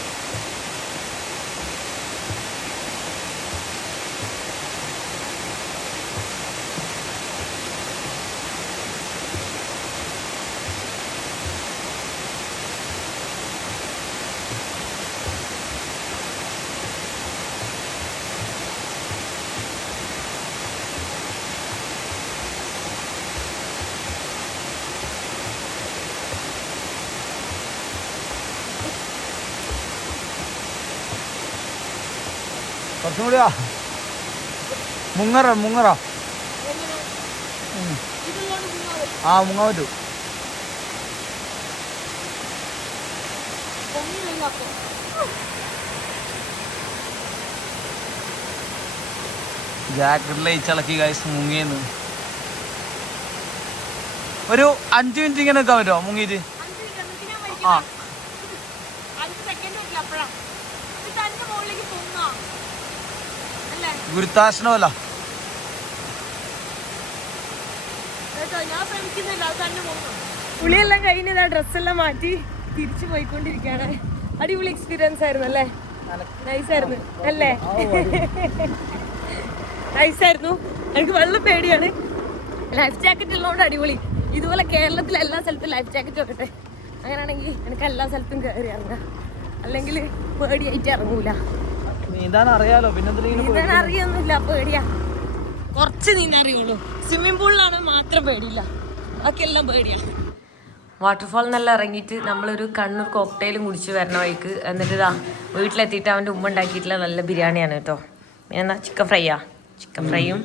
കുറച്ചും കൂടിയാ മുങ്ങറ മുങ്ങാൻ പറ്റൂ. ജാക്കറ്റിലെ ഇളക്കി കഴിച്ച് മുങ്ങിയെന്ന്. ഒരു 5 മിനിറ്റ് ഇങ്ങനെ നിൽക്കാൻ പറ്റുമോ മുങ്ങിയിട്ട്? ഗുരുത്താസനമല്ല. പുളിയെല്ലാം കഴിഞ്ഞതാ, ഡ്രസ്സെല്ലാം മാറ്റി തിരിച്ചു പോയിക്കൊണ്ടിരിക്കുകയാണ്. അടിപൊളി എക്സ്പീരിയൻസ് ആയിരുന്നു അല്ലേ? നൈസായിരുന്നു അല്ലേ? നൈസായിരുന്നു. എനിക്ക് വെള്ളം പേടിയാണ്. ലൈഫ് ജാക്കറ്റ് ഉള്ളതുകൊണ്ട് അടിപൊളി. ഇതുപോലെ കേരളത്തിലെ എല്ലാ സ്ഥലത്തും ലൈഫ് ജാക്കറ്റ് വെക്കട്ടെ. അങ്ങനെയാണെങ്കിൽ എനിക്ക് എല്ലാ സ്ഥലത്തും കയറി ഇറങ്ങാം. അല്ലെങ്കിൽ പേടിയായിട്ട് ഇറങ്ങൂല. നീന്താൻ അറിയാലോ, പിന്നെ നീന്താൻ അറിയൊന്നുമില്ല, പേടിയാ. കുറച്ച് നീന്താൻ അറിയുള്ളൂ. സ്വിമ്മിംഗ് പൂളിലാണ് മാത്രം പേടിയില്ല, ബാക്കിയെല്ലാം പേടിയാ. വാട്ടർഫാൾ നല്ല ഇറങ്ങിയിട്ട് നമ്മളൊരു കണ്ണൂർ കോക്ടെയിലും കുടിച്ച് വരണ വഴിക്ക്. എന്നിട്ട് ഇതാ വീട്ടിലെത്തിയിട്ട് അവൻ്റെ ഉമ്മ ഉണ്ടാക്കിയിട്ടുള്ള നല്ല ബിരിയാണിയാണ് കേട്ടോ. പിന്നെ ചിക്കൻ ഫ്രൈയാ, ചിക്കൻ ഫ്രൈയും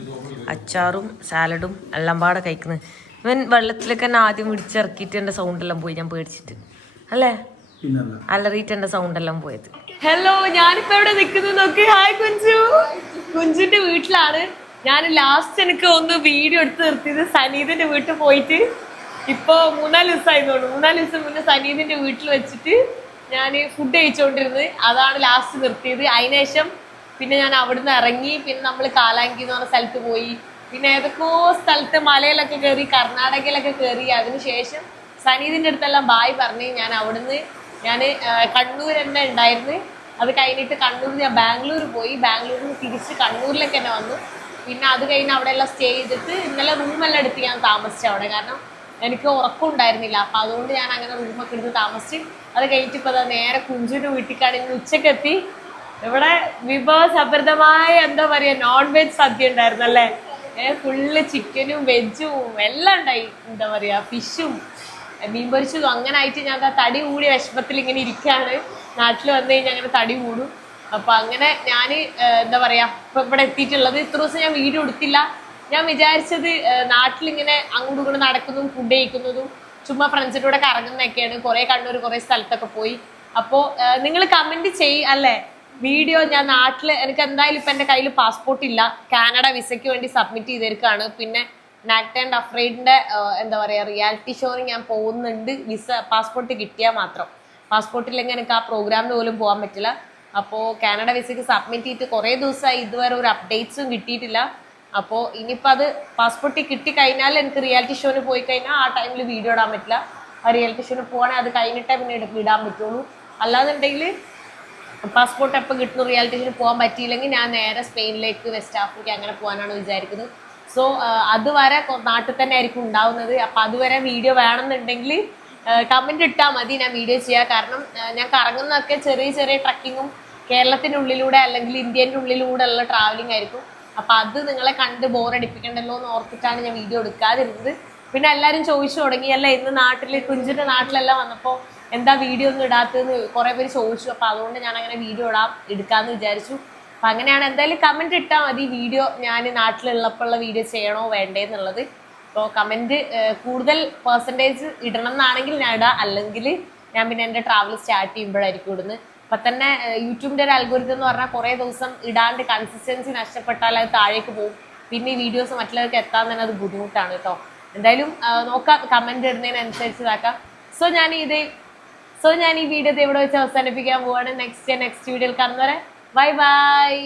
അച്ചാറും സാലഡും എല്ലാം പാടെ കഴിക്കുന്നത്. ഇവൻ വെള്ളത്തിലൊക്കെ തന്നെ ആദ്യം പിടിച്ചിറക്കിയിട്ട് എൻ്റെ സൗണ്ടെല്ലാം പോയി, ഞാൻ പേടിച്ചിട്ട് അല്ലേ, അലറിയിട്ട് എൻ്റെ സൗണ്ടെല്ലാം പോയത്. ഹലോ, ഞാനിപ്പോൾ എവിടെ നിൽക്കുന്നത് നോക്കി. ഹായ് കുഞ്ചു. കുഞ്ചുവിൻ്റെ വീട്ടിലാണ് ഞാൻ. ലാസ്റ്റ് എനിക്ക് ഒന്ന് വീഡിയോ എടുത്ത് നിർത്തിയത് സനീതിൻ്റെ വീട്ടിൽ പോയിട്ട്. ഇപ്പോൾ 3-4 ദിവസമായതുകൊണ്ട് 3-4 ദിവസം മുന്നേ സനീതിൻ്റെ വീട്ടിൽ വെച്ചിട്ട് ഞാൻ ഫുഡ് കഴിച്ചുകൊണ്ടിരുന്നത്. അതാണ് ലാസ്റ്റ് നിർത്തിയത്. അതിനുശേഷം പിന്നെ ഞാൻ അവിടുന്ന് ഇറങ്ങി. പിന്നെ നമ്മൾ കാലാങ്കി എന്ന് പറഞ്ഞ സ്ഥലത്ത് പോയി. പിന്നെ ഏതൊക്കെയോ സ്ഥലത്ത് മലയിലൊക്കെ കയറി, കർണാടകയിലൊക്കെ കയറി. അതിനുശേഷം സനീതിൻ്റെ അടുത്തെല്ലാം ബായ് പറഞ്ഞ് ഞാൻ അവിടുന്ന് കണ്ണൂർ തന്നെ ഉണ്ടായിരുന്നു. അത് കഴിഞ്ഞിട്ട് കണ്ണൂർ ഞാൻ ബാംഗ്ലൂർ പോയി. ബാംഗ്ലൂരിൽ നിന്ന് തിരിച്ച് കണ്ണൂരിലേക്ക് തന്നെ വന്നു. പിന്നെ അത് കഴിഞ്ഞ് അവിടെ എല്ലാം സ്റ്റേ ചെയ്തിട്ട് ഇന്നലെ റൂമെല്ലാം എടുത്ത് ഞാൻ താമസിച്ചു അവിടെ. കാരണം എനിക്ക് ഉറക്കം ഉണ്ടായിരുന്നില്ല. അപ്പം അതുകൊണ്ട് ഞാൻ അങ്ങനെ റൂമൊക്കെ എടുത്ത് താമസിച്ച് അത് കഴിഞ്ഞിട്ട് ഇപ്പോൾ നേരെ കുഞ്ചുവിൻ്റെ വീട്ടിലേക്കാണ്. ഇന്ന് ഉച്ചക്കെത്തി. ഇവിടെ വിഭവസമൃദ്ധമായ എന്താ പറയാ നോൺ വെജ് സദ്യ ഉണ്ടായിരുന്നല്ലേ. ഫുള്ള് ചിക്കനും വെജും എല്ലാം ഉണ്ടായി. എന്താ പറയാ ഫിഷും മീൻ പൊരിച്ചതും അങ്ങനെ ആയിട്ട് ഞാൻ തടി കൂടി വിഷമത്തിൽ ഇങ്ങനെ ഇരിക്കുകയാണ്. നാട്ടിൽ വന്നു കഴിഞ്ഞാൽ അങ്ങനെ തടി കൂടും. അപ്പൊ അങ്ങനെ ഞാൻ എന്താ പറയാ ഇപ്പൊ ഇവിടെ എത്തിയിട്ടുള്ളത്. ഇത്ര ദിവസം ഞാൻ വീഡിയോ എടുത്തില്ല. ഞാൻ വിചാരിച്ചത് നാട്ടിലിങ്ങനെ അങ്ങോട്ടും ഇങ്ങോട്ട് നടക്കുന്നതും ഫുഡ് കഴിക്കുന്നതും ചുമ്മാ ഫ്രണ്ട്സിൻ്റെ കൂടെ കറങ്ങുന്നതൊക്കെയാണ്. കുറെ കണ്ണൂർ കുറെ സ്ഥലത്തൊക്കെ പോയി. അപ്പോൾ നിങ്ങൾ കമന്റ് അല്ലേ വീഡിയോ. ഞാൻ നാട്ടിൽ എനിക്ക് എന്തായാലും ഇപ്പം എൻ്റെ കയ്യിൽ പാസ്പോർട്ട് ഇല്ല. കാനഡ വിസയ്ക്ക് വേണ്ടി സബ്മിറ്റ് ചെയ്തിരിക്കുകയാണ്. പിന്നെ നാക്ട് ആൻഡ് അഫ്രൈഡിൻ്റെ എന്താ പറയുക റിയാലിറ്റി ഷോന് ഞാൻ പോകുന്നുണ്ട്. പാസ്പോർട്ട് കിട്ടിയാൽ മാത്രം. പാസ്പോർട്ടില്ലെങ്കിൽ എനിക്ക് ആ പ്രോഗ്രാമിന് പോലും പോകാൻ പറ്റില്ല. അപ്പോൾ കാനഡ വിസയ്ക്ക് സബ്മിറ്റ് ചെയ്തിട്ട് കുറേ ദിവസമായി ഇതുവരെ ഒരു അപ്ഡേറ്റ്സും കിട്ടിയിട്ടില്ല. അപ്പോൾ ഇനിയിപ്പോൾ അത് പാസ്പോർട്ട് കിട്ടിക്കഴിഞ്ഞാൽ എനിക്ക് റിയാലിറ്റി ഷോന് പോയി കഴിഞ്ഞാൽ ആ ടൈമിൽ വീഡിയോ ഇടാൻ പറ്റില്ല. ആ റിയാലിറ്റി ഷോന് പോകണമെങ്കിൽ അത് കഴിഞ്ഞിട്ടേ പിന്നെ ഇടാൻ പറ്റുള്ളൂ. അല്ലാന്നുണ്ടെങ്കിൽ പാസ്പോർട്ട് എപ്പോൾ കിട്ടുന്നു റിയാലിറ്റി ഷോന് പോകാൻ പറ്റിയില്ലെങ്കിൽ ഞാൻ നേരെ സ്പെയിനിലേക്ക് വെസ്റ്റ് ആഫ്രിക്ക അങ്ങനെ പോകാനാണ് വിചാരിക്കുന്നത്. സോ അതുവരെ നാട്ടിൽ തന്നെ ആയിരിക്കും ഉണ്ടാവുന്നത്. അപ്പം അതുവരെ വീഡിയോ വേണമെന്നുണ്ടെങ്കിൽ കമൻറ്റ് ഇട്ടാൽ മതി, ഞാൻ വീഡിയോ ചെയ്യാം. കാരണം ഞാൻ കറങ്ങുന്നതൊക്കെ ചെറിയ ചെറിയ ട്രക്കിങ്ങും കേരളത്തിൻ്റെ ഉള്ളിലൂടെ അല്ലെങ്കിൽ ഇന്ത്യൻ്റെ ഉള്ളിലൂടെ ഉള്ള ട്രാവലിംഗ് ആയിരിക്കും. അപ്പം അത് നിങ്ങളെ കണ്ട് ബോറടിപ്പിക്കണ്ടല്ലോ എന്ന് ഓർത്തിട്ടാണ് ഞാൻ വീഡിയോ എടുക്കാതിരുന്നത്. പിന്നെ എല്ലാവരും ചോദിച്ചു തുടങ്ങിയല്ല ഇന്ന് നാട്ടിൽ കുഞ്ചിൻ്റെ നാട്ടിലെല്ലാം വന്നപ്പോൾ എന്താ വീഡിയോ ഒന്നും ഇടാത്തതെന്ന് കുറേ പേര് ചോദിച്ചു. അപ്പോൾ അതുകൊണ്ട് ഞാൻ അങ്ങനെ വീഡിയോ എടുക്കാമെന്ന് വിചാരിച്ചു. അപ്പം അങ്ങനെയാണ്. എന്തായാലും കമൻറ്റ് ഇട്ടാൽ മതി വീഡിയോ ഞാൻ നാട്ടിലുള്ളപ്പോൾ ഉള്ള വീഡിയോ ചെയ്യണോ വേണ്ടേ എന്നുള്ളത്. അപ്പോൾ കമൻറ്റ് കൂടുതൽ പെർസെൻറ്റേജ് ഇടണം എന്നാണെങ്കിൽ ഞാൻ ഇടാം. അല്ലെങ്കിൽ ഞാൻ പിന്നെ എൻ്റെ ട്രാവൽ സ്റ്റാർട്ട് ചെയ്യുമ്പോഴായിരിക്കും ഇടുന്നത്. അപ്പം തന്നെ യൂട്യൂബിൻ്റെ ഒരു അൽഗോരിതം എന്ന് പറഞ്ഞാൽ കുറേ ദിവസം ഇടാണ്ട് കൺസിസ്റ്റൻസി നഷ്ടപ്പെട്ടാൽ അത് താഴേക്ക് പോകും. പിന്നെ ഈ വീഡിയോസ് മറ്റുള്ളവർക്ക് എത്താൻ തന്നെ അത് ബുദ്ധിമുട്ടാണ് കേട്ടോ. എന്തായാലും നോക്കാം, കമൻറ്റ് ഇടുന്നതിനനുസരിച്ച് ഇതാക്കാം. സോ ഞാൻ ഈ വീഡിയോ ഇവിടെ വെച്ച് അവസാനിപ്പിക്കാൻ പോവാണ്. നെക്സ്റ്റ് വീഡിയോയിൽ കാണുന്നവരെ ബൈ ബൈ.